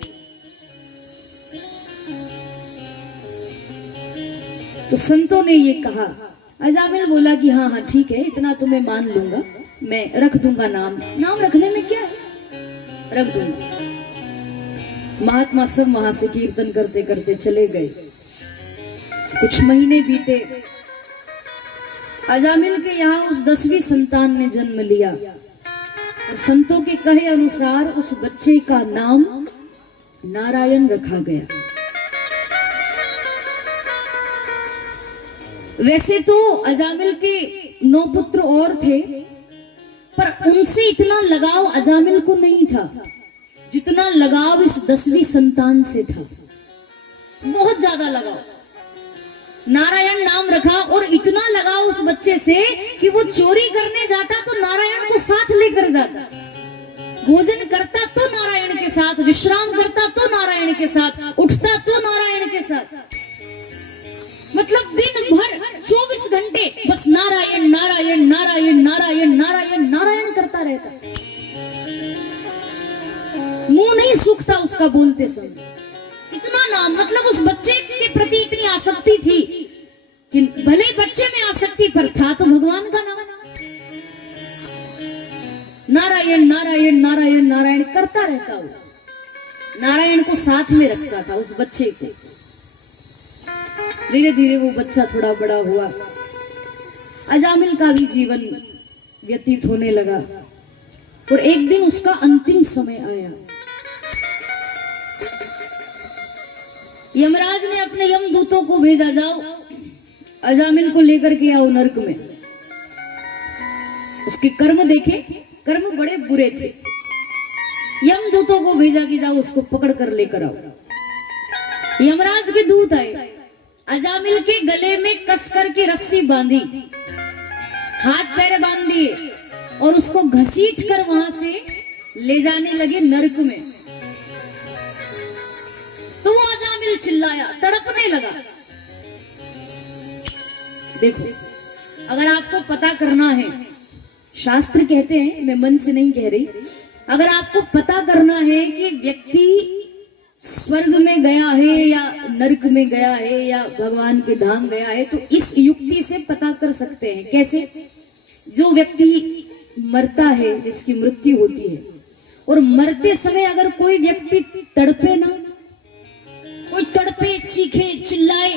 तो संतों ने ये कहा। अजामिल बोला कि हाँ हाँ ठीक है, इतना तो मैं मान लूंगा, मैं रख दूंगा नाम। नाम रखने में क्या है, रख दूंगा। महात्मा सब वहां से कीर्तन करते करते चले गए। कुछ महीने बीते, अजामिल के यहाँ उस 10वीं संतान ने जन्म लिया और संतों के कहे अनुसार उस बच्चे का नाम नारायण रखा गया। वैसे तो अजामिल के 9 पुत्र और थे, पर उनसे इतना लगाव अजामिल को नहीं था जितना लगाव इस 10वीं संतान से था। बहुत ज्यादा लगाव। नारायण नाम रखा और इतना लगाव उस बच्चे से कि वो चोरी करने जाता तो नारायण को साथ लेकर जाता, भोजन करता तो नारायण के साथ, विश्राम करता तो नारायण के साथ, उठता तो नारायण के साथ। मतलब दिन भर 24 घंटे बस नारायण नारायण नारायण नारायण नारायण नारायण करता रहता। मुंह नहीं सूखता उसका बोलते समय, इतना नाम। मतलब उस बच्चे के प्रति इतनी आसक्ति थी कि भले ही बच्चे में आसक्ति, पर था तो भगवान का नाम। नारायण नारायण नारायण नारायण करता रहता वो। नारायण को साथ में रखता था उस बच्चे को। धीरे धीरे वो बच्चा थोड़ा बड़ा हुआ, अजामिल का भी जीवन व्यतीत होने लगा और एक दिन उसका अंतिम समय आया। यमराज ने अपने यमदूतों को भेजा, जाओ अजामिल को लेकर के आओ नरक में। उसके कर्म देखे, कर्म बड़े बुरे थे। यमदूतों को भेजा कि जाओ उसको पकड़ कर लेकर आओ। यमराज के दूत आए, अजामिल के गले में कस करके रस्सी बांधी, हाथ पैर बांध दिए और उसको घसीट कर वहां से ले जाने लगे नरक में। तो वो अजामिल चिल्लाया, तड़पने लगा। देखो, अगर आपको पता करना है, शास्त्र कहते हैं, मैं मन से नहीं कह रही, अगर आपको पता करना है कि व्यक्ति स्वर्ग में गया है या नरक में गया है या भगवान के धाम गया है, तो इस युक्ति से पता कर सकते हैं। कैसे? जो व्यक्ति मरता है, जिसकी मृत्यु होती है, और मरते समय अगर कोई व्यक्ति तड़पे ना, कोई तड़पे, चीखे, चिल्लाए,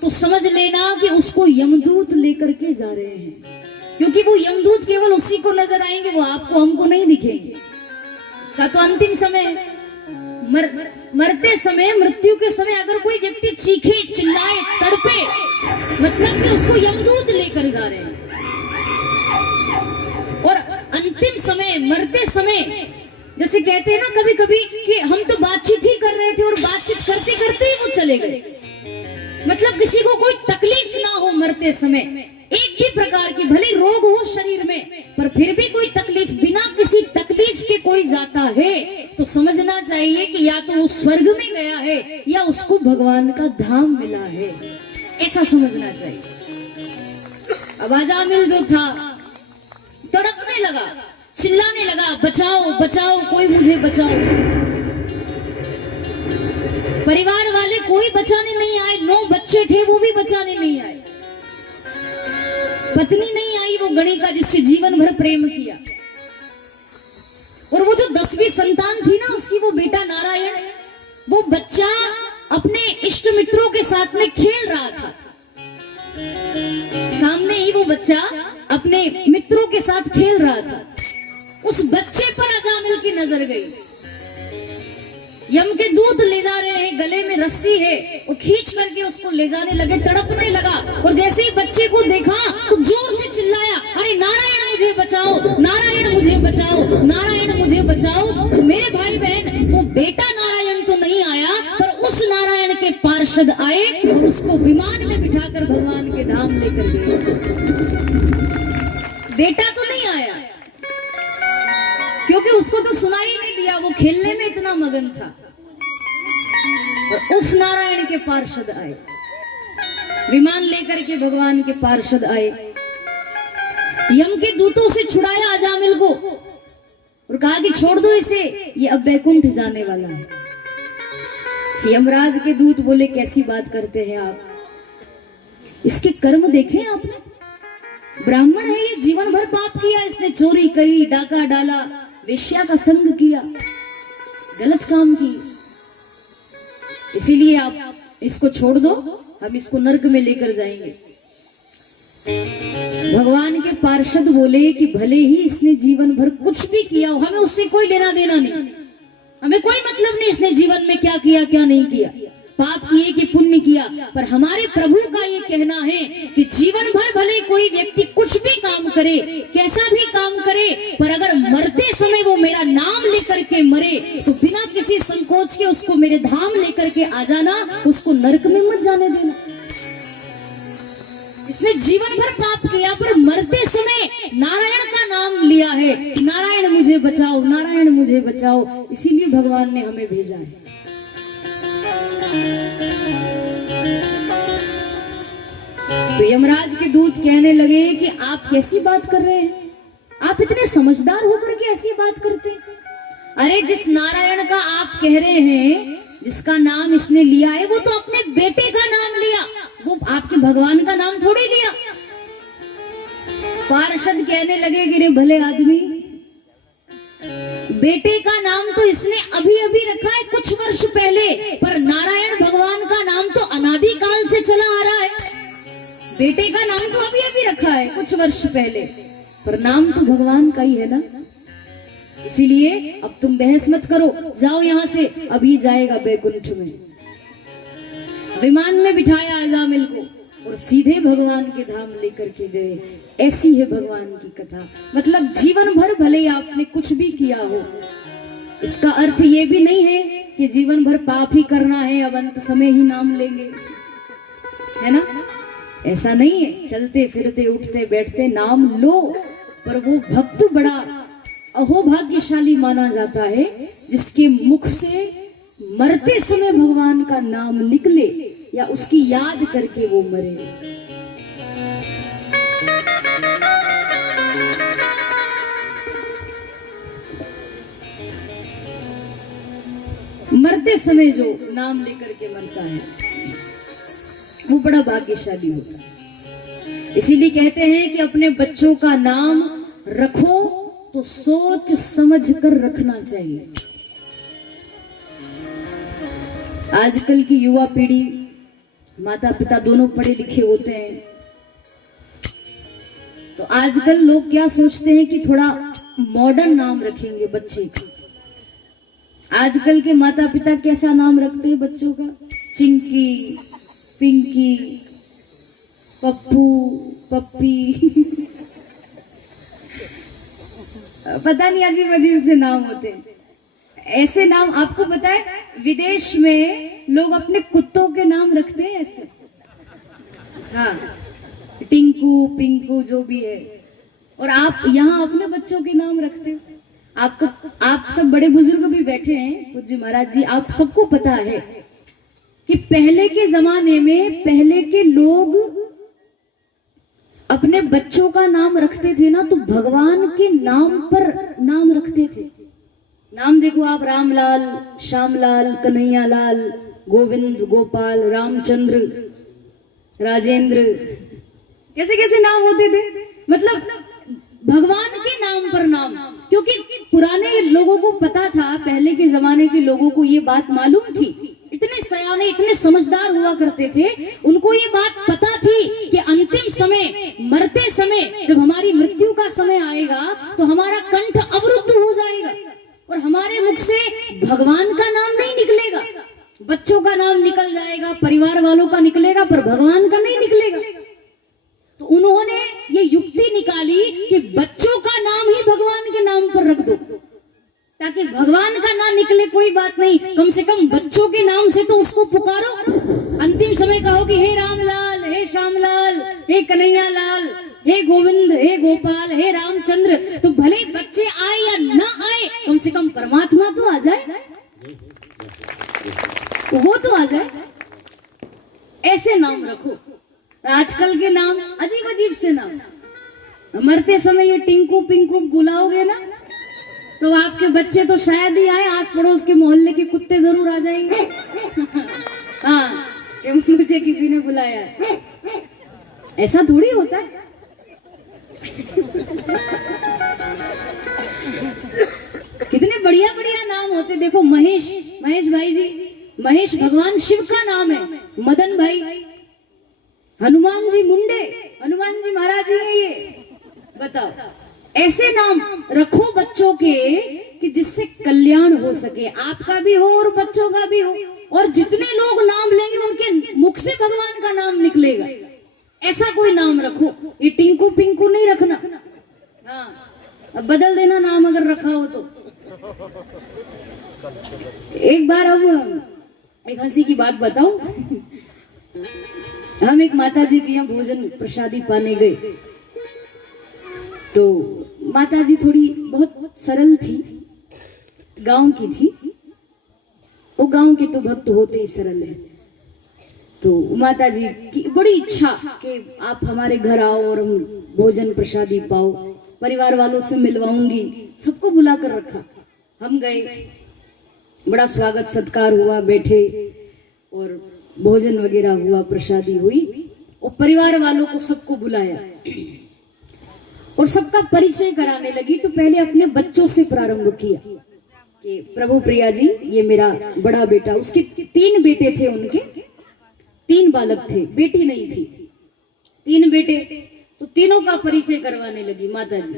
तो समझ लेना कि उसको यमदूत लेकर के जा रहे हैं। क्योंकि वो यमदूत केवल उसी को नजर आएंगे, वो आपको हमको नहीं दिखेंगे। उसका तो अंतिम समय, मरते समय, मृत्यु के समय अगर कोई व्यक्ति चीखे, चिल्लाए, तड़पे, मतलब कि उसको यमदूत लेकर जा रहे हैं। और अंतिम समय, मरते समय, जैसे कहते हैं ना कभी कभी कि हम तो बातचीत ही कर रहे थे और बातचीत करते करते ही वो चले गए। मतलब किसी को कोई तकलीफ ना हो मरते समय, एक भी प्रकार की, भले रोग हो शरीर में, पर फिर भी कोई तकलीफ, बिना किसी तकलीफ के कोई जाता है, तो समझना चाहिए कि या तो वो स्वर्ग में गया है या उसको भगवान का धाम मिला है, ऐसा समझना चाहिए। अब अजामिल जो था तड़पने लगा, चिल्लाने लगा, बचाओ बचाओ, कोई मुझे बचाओ। परिवार वाले कोई बचाने नहीं आए, 9 बच्चे थे वो भी बचाने नहीं आए। पत्नी नहीं आई वो गणिका जिससे जीवन भर प्रेम किया, और वो जो 10वीं संतान थी ना उसकी, वो बेटा नारायण, वो बच्चा अपने इष्ट मित्रों के साथ में खेल रहा था। सामने ही वो बच्चा अपने मित्रों के साथ खेल रहा था। उस बच्चे पर अजामिल की नजर गई। यम के दूत ले जा रहे हैं, गले में रस्सी है, वो खींच करके उसको ले जाने लगे, तड़पने लगा। और जैसे ही बच्चे को देखा तो जोर से चिल्लाया, अरे नारायण मुझे बचाओ, नारायण मुझे बचाओ, नारायण मुझे बचाओ। तो मेरे भाई बहन, वो बेटा नारायण तो नहीं आया, पर उस नारायण के पार्षद आए और उसको विमान में बिठाकर भगवान के धाम लेकर गए। बेटा तो नहीं आया, क्योंकि उसको तो सुनाई नहीं दिया, वो खेलने में इतना मगन था। और उस नारायण के पार्षद आए, विमान लेकर के भगवान के पार्षद आए, यम के दूतों से छुड़ाया अजामिल को और कहा कि छोड़ दो इसे, ये अब बैकुंठ जाने वाला है। यमराज के दूत बोले, कैसी बात करते हैं आप, इसके कर्म देखे आपने? ब्राह्मण है ये, जीवन भर पाप किया इसने, चोरी करी, डाका डाला, वेश्या का संग किया, गलत काम किए। इसीलिए आप इसको छोड़ दो, हम इसको नरक में लेकर जाएंगे। भगवान के पार्षद बोले कि भले ही इसने जीवन भर कुछ भी किया हो, हमें उससे कोई लेना देना नहीं, हमें कोई मतलब नहीं इसने जीवन में क्या किया क्या नहीं किया, पाप किए कि पुण्य किया। पर हमारे प्रभु का ये कहना है कि जीवन भर भले कोई व्यक्ति कुछ भी काम करे, कैसा भी काम करे, पर अगर मरते समय वो मेरा नाम लेकर के मरे तो बिना किसी संकोच के उसको मेरे धाम लेकर के आ जाना, उसको नरक में मत जाने देना। इसने जीवन भर पाप किया पर मरते समय नारायण का नाम लिया है, नारायण मुझे बचाओ, नारायण मुझे बचाओ, इसीलिए भगवान ने हमें भेजा है। तो यमराज के दूत कहने लगे कि आप कैसी बात कर रहे हैं, आप इतने समझदार होकर के ऐसी बात करते हैं। अरे जिस नारायण का आप कह रहे हैं, जिसका नाम इसने लिया है, वो तो अपने बेटे का नाम लिया, वो आपके भगवान का नाम थोड़ी लिया। पार्षद कहने लगे कि रे भले आदमी, बेटे का नाम तो इसने अभी अभी रखा है कुछ वर्ष पहले, पर नारायण भगवान का नाम तो अनादि काल से चला आ रहा है। बेटे का नाम तो अभी अभी रखा है कुछ वर्ष पहले, पर नाम तो भगवान का ही है ना। इसीलिए अब तुम बहस मत करो, जाओ यहां से, अभी जाएगा बैकुंठ में। विमान में बिठाया अजामिल को और सीधे भगवान के धाम लेकर के गए। ऐसी है भगवान की कथा। मतलब जीवन भर भले ही आपने कुछ भी किया हो, इसका अर्थ ये भी नहीं है कि जीवन भर पाप ही करना है, अब अंत समय ही नाम लेंगे, है ना। ऐसा नहीं है, चलते फिरते उठते बैठते नाम लो। पर वो भक्त बड़ा अहोभाग्यशाली माना जाता है जिसके मुख से मरते समय भगवान का नाम निकले या उसकी याद करके वो मरे। मरते समय जो नाम लेकर के मरता है वो बड़ा भाग्यशाली होता है। इसीलिए कहते हैं कि अपने बच्चों का नाम रखो तो सोच समझ कर रखना चाहिए। आजकल की युवा पीढ़ी, माता पिता दोनों पढ़े लिखे होते हैं, तो आजकल लोग क्या सोचते हैं कि थोड़ा मॉडर्न नाम रखेंगे बच्चे का। आजकल के माता पिता कैसा नाम रखते हैं बच्चों का? चिंकी, पिंकी, पप्पू, पप्पी पता नहीं अजीब अजीब से नाम होते हैं। ऐसे नाम आपको पता है विदेश में लोग अपने कुत्तों के नाम रखते हैं ऐसे, हाँ, टिंकू पिंकू जो भी है। और आप यहाँ अपने बच्चों के नाम रखते हो। आपको, आप सब बड़े बुजुर्ग भी बैठे हैं, पूज्य महाराज जी, आप सबको पता है कि पहले के जमाने में पहले के लोग अपने बच्चों का नाम रखते थे ना, तो भगवान के नाम पर नाम रखते थे। नाम देखो आप, रामलाल, श्यामलाल, कन्हैयालाल, गोविंद, गोपाल, रामचंद्र, राजेंद्र, कैसे कैसे नाम होते थे। मतलब भगवान के नाम पर नाम, क्योंकि पुराने लोगों को पता था, पहले के जमाने के लोगों को ये बात मालूम थी, इतने सयाने इतने समझदार हुआ करते थे, उनको ये बात पता थी कि अंतिम समय, मरते समय, जब हमारी मृत्यु का समय आएगा तो हमारा कंठ अवरुद्ध हो जाएगा और हमारे मुख से भगवान का नाम नहीं निकलेगा। बच्चों का नाम निकल जाएगा, परिवार वालों का निकलेगा, पर भगवान का नहीं निकलेगा। तो उन्होंने ये युक्ति निकाली कि बच्चों का नाम ही भगवान के नाम पर रख दो, ताकि भगवान का ना निकले कोई बात नहीं, कम से कम बच्चों के नाम से तो उसको पुकारो। अंतिम समय कहो कि हे रामलाल, हे श्यामलाल, हे कन्हैयालाल, हे गोविंद, हे गोपाल, हे रामचंद्र। तो भले बच्चे आए या ना आए, कम से कम परमात्मा तो आ जाए, वो तो आ जाए। ऐसे नाम रखो। आजकल के नाम अजीब अजीब से नाम, मरते समय ये टिंकू पिंकू बुलाओगे ना, तो आपके बच्चे तो शायद ही आए, आस पड़ोस के मोहल्ले के कुत्ते जरूर आ जाएंगे। हाँ, कि मुझे किसी ने बुलाया। ऐसा थोड़ी होता है। होते, देखो महेश, महेश भाई जी, महेश भगवान शिव का नाम है। मदन भाई, हनुमान जी मुंडे, हनुमान जी महाराज जी है ये। बताओ, ऐसे नाम रखो बच्चों के कि जिससे कल्याण हो सके, आपका भी हो और बच्चों का भी हो, और जितने लोग नाम लेंगे उनके मुख से भगवान का नाम निकलेगा। ऐसा कोई नाम रखो, ये टिंकू पिंकू नहीं रखना। हाँ, अब बदल देना नाम अगर रखा हो तो। एक बार अब एक हंसी की बात बताऊं। हम एक माता जी के यहाँ भोजन प्रसादी पाने गए, तो माता जी थोड़ी बहुत सरल थी, गांव की थी। वो गांव के तो भक्त होते ही सरल है। तो माता जी की बड़ी इच्छा कि आप हमारे घर आओ और हम भोजन प्रसादी पाओ, परिवार वालों से मिलवाऊंगी, सबको बुला कर रखा। हम गए, बड़ा स्वागत सत्कार हुआ, बैठे और भोजन वगैरह हुआ, प्रसादी हुई, और परिवार वालों को सबको बुलाया और सबका परिचय कराने लगी। तो पहले अपने बच्चों से प्रारंभ किया कि प्रभु प्रिया जी, ये मेरा बड़ा बेटा, उसके 3 बेटे थे, उनके 3 बालक थे, बेटी नहीं थी, 3 बेटे। तो तीनों का परिचय करवाने लगी माता जी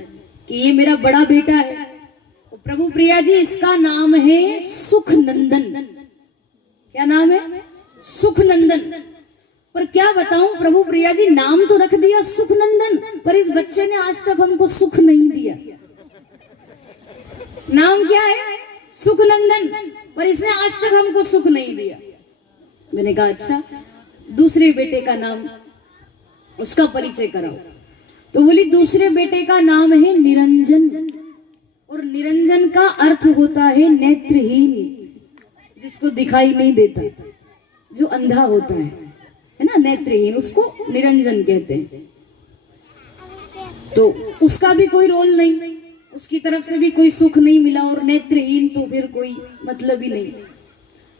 कि ये मेरा बड़ा बेटा है, और प्रभु प्रिया जी इसका नाम है सुख नंदन। क्या नाम है? सुख नंदन। पर क्या बताऊं, प्रभु प्रिया जी नाम तो रख दिया सुख नंदन, पर इस बच्चे ने आज तक हमको सुख नहीं दिया। नाम क्या है? सुख नंदन, पर इसने आज तक हमको सुख नहीं दिया। मैंने कहा अच्छा, दूसरे बेटे का नाम, उसका परिचय कराओ। तो बोली दूसरे बेटे का नाम है निरंजन, और निरंजन का अर्थ होता है नेत्रहीन, जिसको दिखाई नहीं देता, जो अंधा होता है ना, नेत्रहीन, उसको निरंजन कहते हैं। तो उसका भी कोई रोल नहीं, उसकी तरफ से भी कोई सुख नहीं मिला, और नेत्रहीन तो फिर कोई मतलब ही नहीं।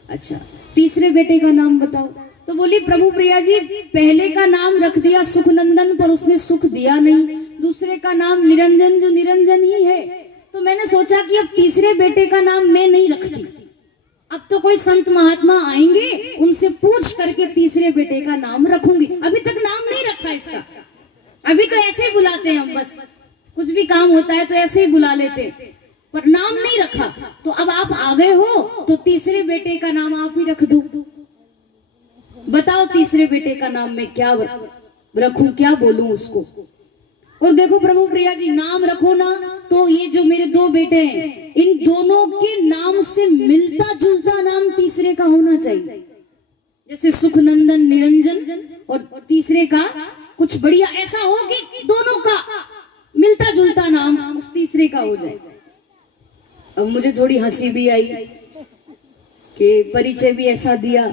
अच्छा, तीसरे बेटे का नाम बताओ। तो बोली प्रभु प्रिया जी पहले का नाम रख दिया सुखनंदन, पर उसने सुख दिया नहीं। दूसरे का नाम निरंजन, जो निरंजन ही है। तो मैंने सोचा कि अब तीसरे बेटे का नाम मैं नहीं रखती, अब तो कोई संत महात्मा आएंगे, उनसे पूछ करके तीसरे बेटे का नाम रखूंगी। अभी तक नाम नहीं रखा इसका, अभी तो ऐसे ही बुलाते हैं हम, बस कुछ भी काम होता है तो ऐसे ही बुला लेते, पर नाम नहीं रखा। तो अब आप आ गए हो तो तीसरे बेटे का नाम आप ही रख दो। बताओ तीसरे बेटे का नाम मैं क्या रखूं, क्या बोलूं उसको। और देखो प्रभु प्रिया जी, नाम रखो ना तो ये जो मेरे 2 बेटे हैं, इन दोनों के नाम से मिलता जुलता नाम तीसरे का होना चाहिए। जैसे सुखनंदन, निरंजन, और तीसरे का कुछ बढ़िया ऐसा हो कि दोनों का मिलता जुलता नाम उस तीसरे का हो जाए। अब मुझे थोड़ी हंसी भी आई कि परिचय भी ऐसा दिया,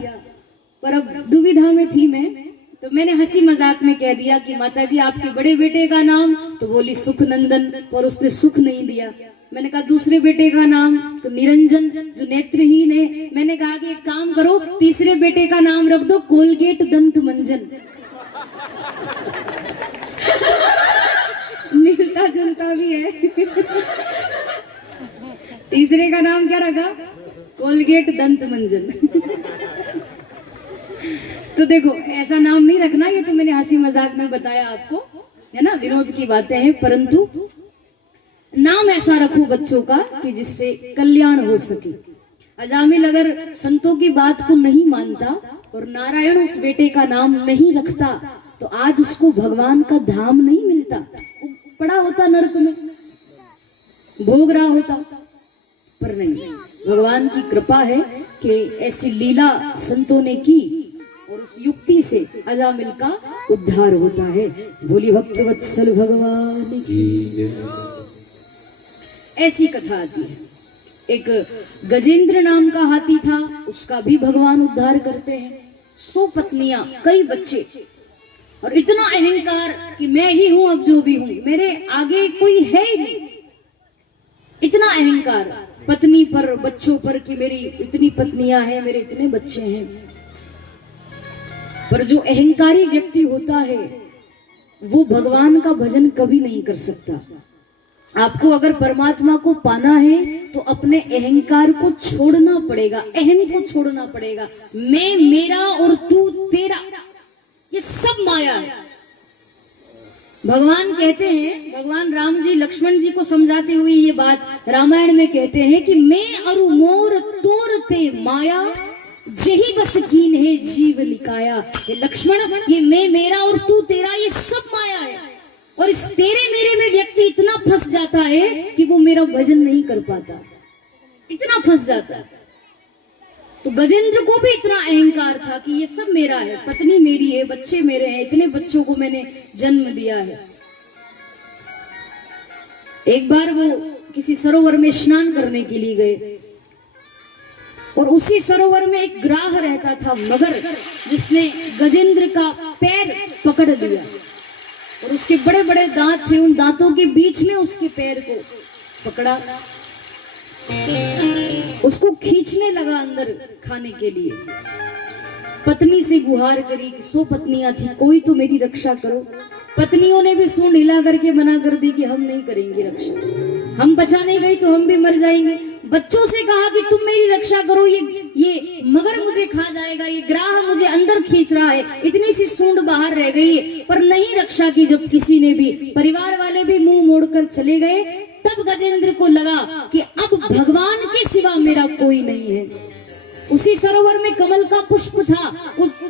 पर अब दुविधा में थी मैं, तो मैंने हंसी मजाक में कह दिया कि माता जी आपके बड़े बेटे का नाम, तो बोली सुखनंदन, पर उसने सुख नहीं दिया। मैंने कहा दूसरे बेटे का नाम, तो निरंजन, जो नेत्रहीन है। मैंने कहा कि एक काम करो, तीसरे बेटे का नाम रख दो कोलगेट दंत मंजन। मिलता जुलता भी है। तीसरे का नाम क्या रखा? कोलगेट दंत मंजन। तो देखो ऐसा नाम नहीं रखना, ये तो मैंने हंसी मजाक में बताया आपको, है ना, विनोद की बातें हैं, परंतु नाम ऐसा रखो बच्चों का कि जिससे कल्याण हो सके। अजामिल अगर संतों की बात को नहीं मानता और नारायण उस बेटे का नाम नहीं रखता, तो आज उसको भगवान का धाम नहीं मिलता, वो पड़ा होता नरक में, भोग रहा होता। पर नहीं, भगवान की कृपा है कि ऐसी लीला संतों ने की और उस युक्ति से अजामिल का उद्धार होता है। बोली भक्तवत्सल भगवान की। ऐसी कथा आती है, एक गजेंद्र नाम का हाथी था, उसका भी भगवान उद्धार करते हैं। 100 पत्नियां, कई बच्चे, और इतना अहंकार कि मैं ही हूं, अब जो भी हूं, मेरे आगे कोई है ही नहीं। इतना अहंकार पत्नी पर, बच्चों पर कि मेरी इतनी पत्नियां हैं, मेरे इतने बच्चे हैं। पर जो अहंकारी व्यक्ति होता है वो भगवान का भजन कभी नहीं कर सकता। आपको अगर परमात्मा को पाना है तो अपने अहंकार को छोड़ना पड़ेगा, अहम को छोड़ना पड़ेगा। मैं मेरा और तू तेरा, ये सब माया है। भगवान कहते हैं, भगवान राम जी लक्ष्मण जी को समझाते हुए ये बात रामायण में कहते हैं कि मैं अरु मोर तोरते माया, जही बस कीन है जीव लिकाया। ये लक्ष्मण, ये मैं मेरा और तू तेरा, ये सब माया है। और इस तेरे मेरे में व्यक्ति इतना फंस जाता है कि वो मेरा भजन नहीं कर पाता, इतना फंस जाता है। तो गजेंद्र को भी इतना अहंकार था कि ये सब मेरा है, पत्नी मेरी है, बच्चे मेरे हैं, इतने बच्चों को मैंने जन्म दिया है। एक बार वो किसी सरोवर में स्नान करने के लिए गए और उसी सरोवर में एक ग्राह रहता था मगर, जिसने गजेंद्र का पैर पकड़ लिया और उसके बड़े बड़े दांत थे, उन दांतों के बीच में उसके पैर को पकड़ा, उसको खींचने लगा अंदर खाने के लिए। पत्नी से गुहार करी कि 100 पत्नियां थी, कोई तो मेरी रक्षा करो। पत्नियों ने भी सूंड हिला करके मना कर दी कि हम नहीं करेंगे रक्षा, हम बचाने गई तो हम भी मर जाएंगे। बच्चों से कहा कि तुम मेरी रक्षा करो, ये मगर मुझे खा जाएगा, ये ग्राह मुझे अंदर खींच रहा है। इतनी सी सूंड बाहर रह गई पर नहीं रक्षा की। जब किसी ने भी, परिवार वाले भी मुंह मोड़कर चले गए, तब गजेंद्र को लगा कि अब भगवान के सिवा मेरा कोई नहीं है। उसी सरोवर में कमल का पुष्प था,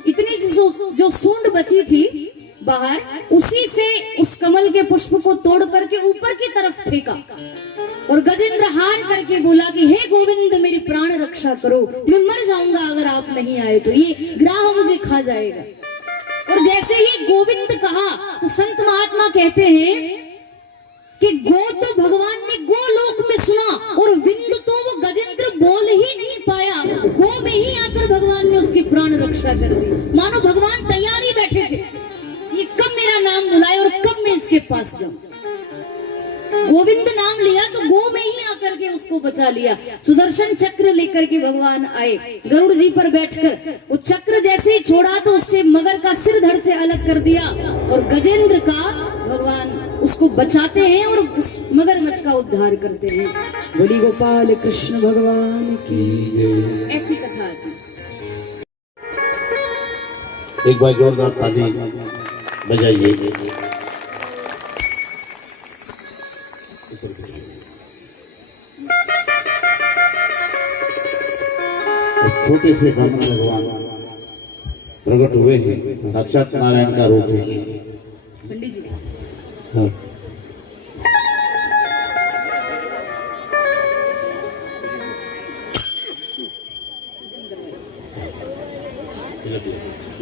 इतनी सी जो सूंड बची थी बाहर, उसी से उस कमल के पुष्प को तोड़ करके ऊपर की तरफ फेंका और गजेंद्र हार करके बोला कि हे गोविंद मेरी प्राण रक्षा करो, मैं मर जाऊंगा अगर आप नहीं आए तो, ये ग्राह मुझे खा जाएगा। और जैसे ही गोविंद कहा तो संत महात्मा कहते हैं कि गो तो भगवान ने गोलोक में सुना और विंद तो वो गजेंद्र बोल ही नहीं पाया, गो में ही आकर भगवान ने उसकी प्राण रक्षा कर दी। मानो भगवान तैयार ही बैठे थे, ये कब मेरा नाम बुलाए और कब मैं इसके पास जाऊं। गोविंद नाम लिया तो गो में ही आकर के उसको बचा लिया। सुदर्शन चक्र लेकर के भगवान आए गरुड़ जी पर बैठकर, वो चक्र जैसे ही छोड़ा तो उससे मगर का सिर धड़ से अलग कर दिया और गजेंद्र का भगवान उसको बचाते हैं और उस मगरमच्छ का उद्धार करते हैं। बोली गोपाल कृष्ण भगवान की। ऐसी कथा थी। एक बार जोरदार ताली बजाइए। छोटे से ब्रह्म भगवान प्रकट हुए हैं, साक्षात नारायण का रूप है। पंडित जी हाँ।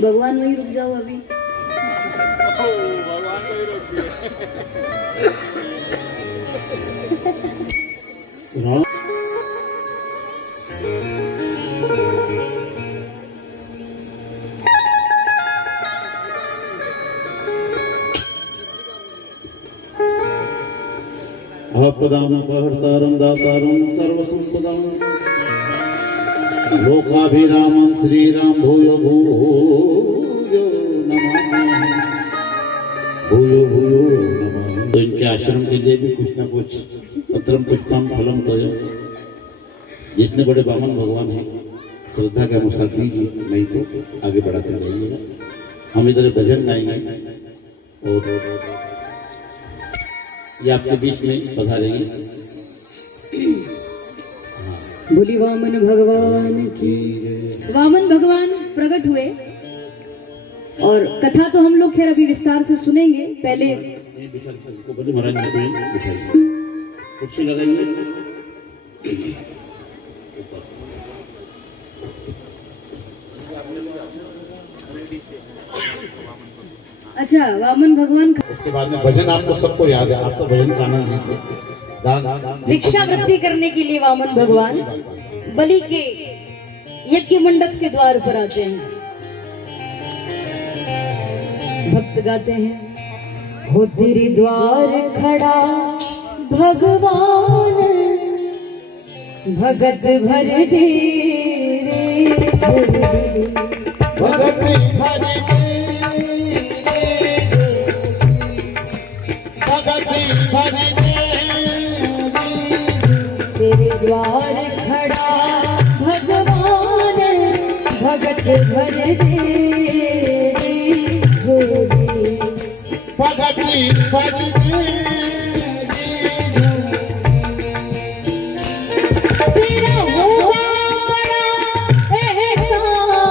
भगवान वही रुक जाओ अभी। हाँ। आपदामपहर्तारं दातारं सर्वसंपदां लोकाभिरामं श्रीराम भूयो भूयो नमामि, भूयो भूयो नमामि। तो इनके आश्रम के लिए भी कुछ ना कुछ पत्रम पुष्पम फलम तोयम, जितने बड़े बामन भगवान हैं श्रद्धा के अनुसार दीजिए, नहीं तो आगे बढ़ाते जाइएगा। हम इधर भजन गाएंगे और ये आपके बीच में पधारेंगे। बोली वामन भगवान की। वामन भगवान प्रकट हुए और कथा तो हम लोग खैर अभी विस्तार से सुनेंगे। पहले महाराज कुर्सी लगाइए। अच्छा, वामन भगवान उसके बाद में भजन आपको सबको याद है, आप तो भजन का आनंद लीजिए। दान भिक्षावृत्ति करने के लिए वामन भगवान बलि के यज्ञ मंडप के द्वार पर आते हैं। भक्त गाते हैं, हो तेरे द्वार खड़ा भगवान, भगत भर दे रे झोली, भगत भर दे, भगत भर दे तेरे द्वार खड़ा भगवान भगत भर दे झोली। भगती भर दे तेरा होगा बड़ा एहसान,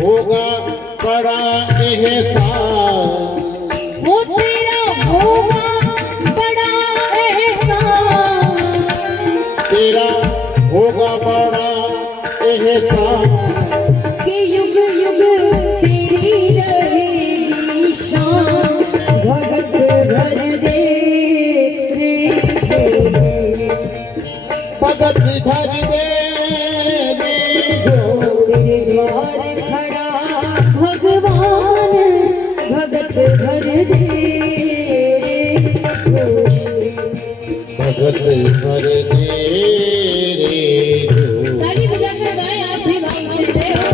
होगा बड़ा एहसान, हो तेरा होगा बड़ा एहसान, तेरा होगा बड़ा एहसान, कि युग युग तेरी रहेगी शान भगत भर दे रे झोली। भगत भर दे तेरे द्वार खड़ा भगवान भगत भर दे झोली। भगत भर दे रे झोली। ताली बजाकर गाएं आप भी भाव से जय हो।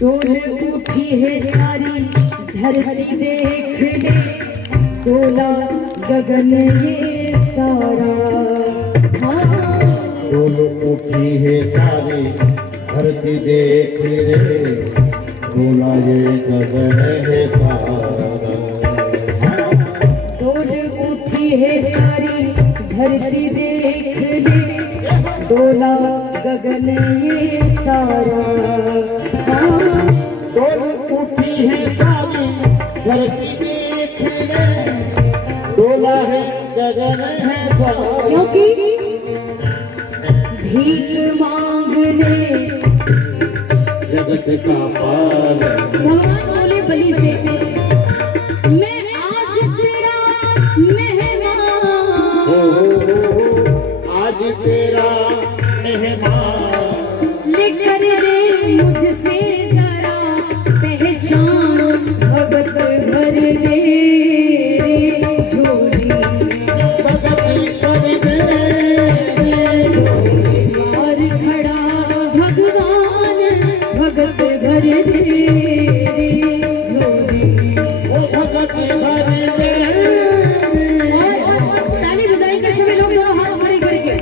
डोल उठी है सारी धरती देख ले, डोला गगन ये सारा। हाँ डोल उठी है सारी धरती देख रे, डोला ये गगन है सारा। डोल उठी है सारी धरती देख ले, डोला गगन ये सारा। हाँ डोल उठी है सारी धरती देख रे, डोला है गगन है सारा। क्योंकि भीख मांगने जगत का पालन, भगवान बोले बलि से, मैं आज तेरा मेहमान, आज तेरा मेहमान, लेकर रे मुझसे जरा पहचान भगत भर दे झोली। भगत भर दे और खड़ा भगवान भगत भर दे झोली। ओ भगत भर दे। और ताली बजाएंगे सभी लोग दोनों हाथ खड़े करके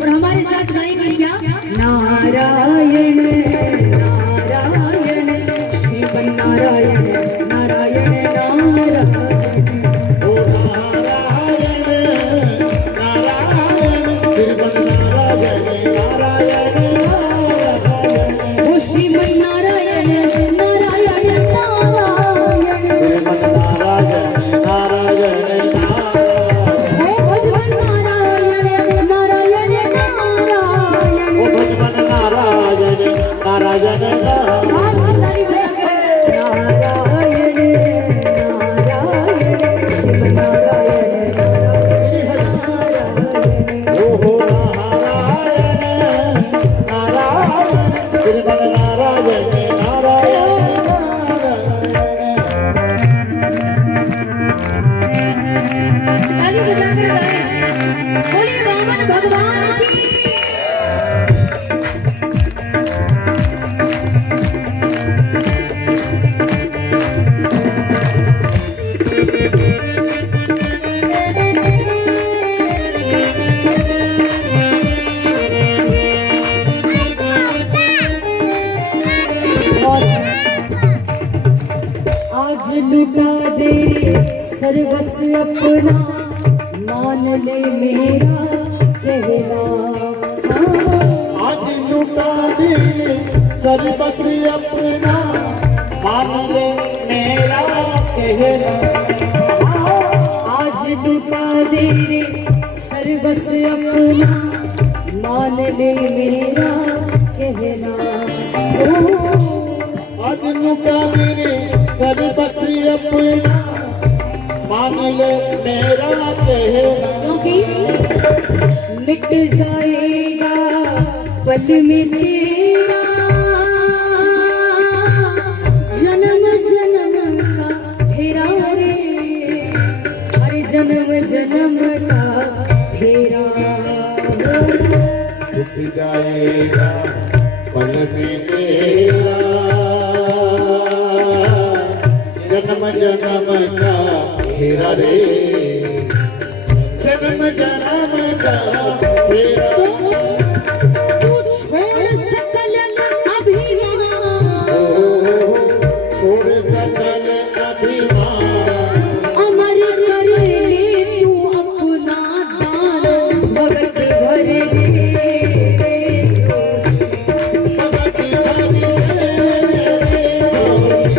और हमारे साथ गाएंगे क्या? नारायण नारायण श्रीमन नारायण नारायण नारायण। ओ नारायण नारायण श्रीमन्नारायण नारायण नारायण। ओ श्रीमन नारायण नारायण नारायण। श्रीमन्नारायण नारायण नारायण। ओ भजवन नारायण नारायण नारायण। ओ भगवान नारायण नारायण नारायण। आप सब ताली बजा के नारायण नारायण श्रीमन नारायण नारायण। ओ हो नारायण नारायण श्रीमन्नारायण नारायण नारायण। ताली बजाकर गाएं बोलिए वामन भगवान की। आज लुटा दे सर्वस्व अपना, मान ले मेरा कहना। आज लुटा दे सर्वस्व अपना, मान ले मेरा कहना। आज लुटा दे सर्वस्व अपना, मान ले मेरा कहना। ओ आज लुटा दे सर्वस्व अपना, मान ले मेरा कहना, क्योंकि मिट जाएगा पल में तेरा जन्म जन्म का फेरा रे, अरे जन्म जन्म का फेरा। टूट जाएगा पल में तेरा जन्म जन्म का फेरा रे, जन्म जन्म का फेरा। तू छोड़ सकल अभिमान, छोड़ सकल अभिमान, अमर कर ले तू अपना दान, भगत भर दे भगत भर दे।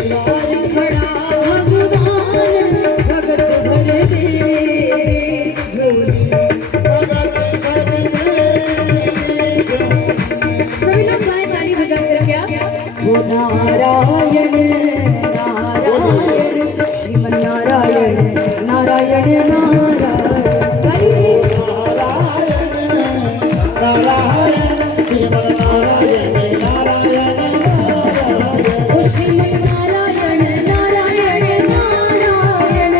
द्वार खड़ा भगवान, भगत भर दे झोली। सभी लोग गाएं ताली बजा कर क्या? वो नारायण नारायण श्रीमन नारायण नारायण नारायण गाइए। वो श्रीमन नारायण नारायण नारायण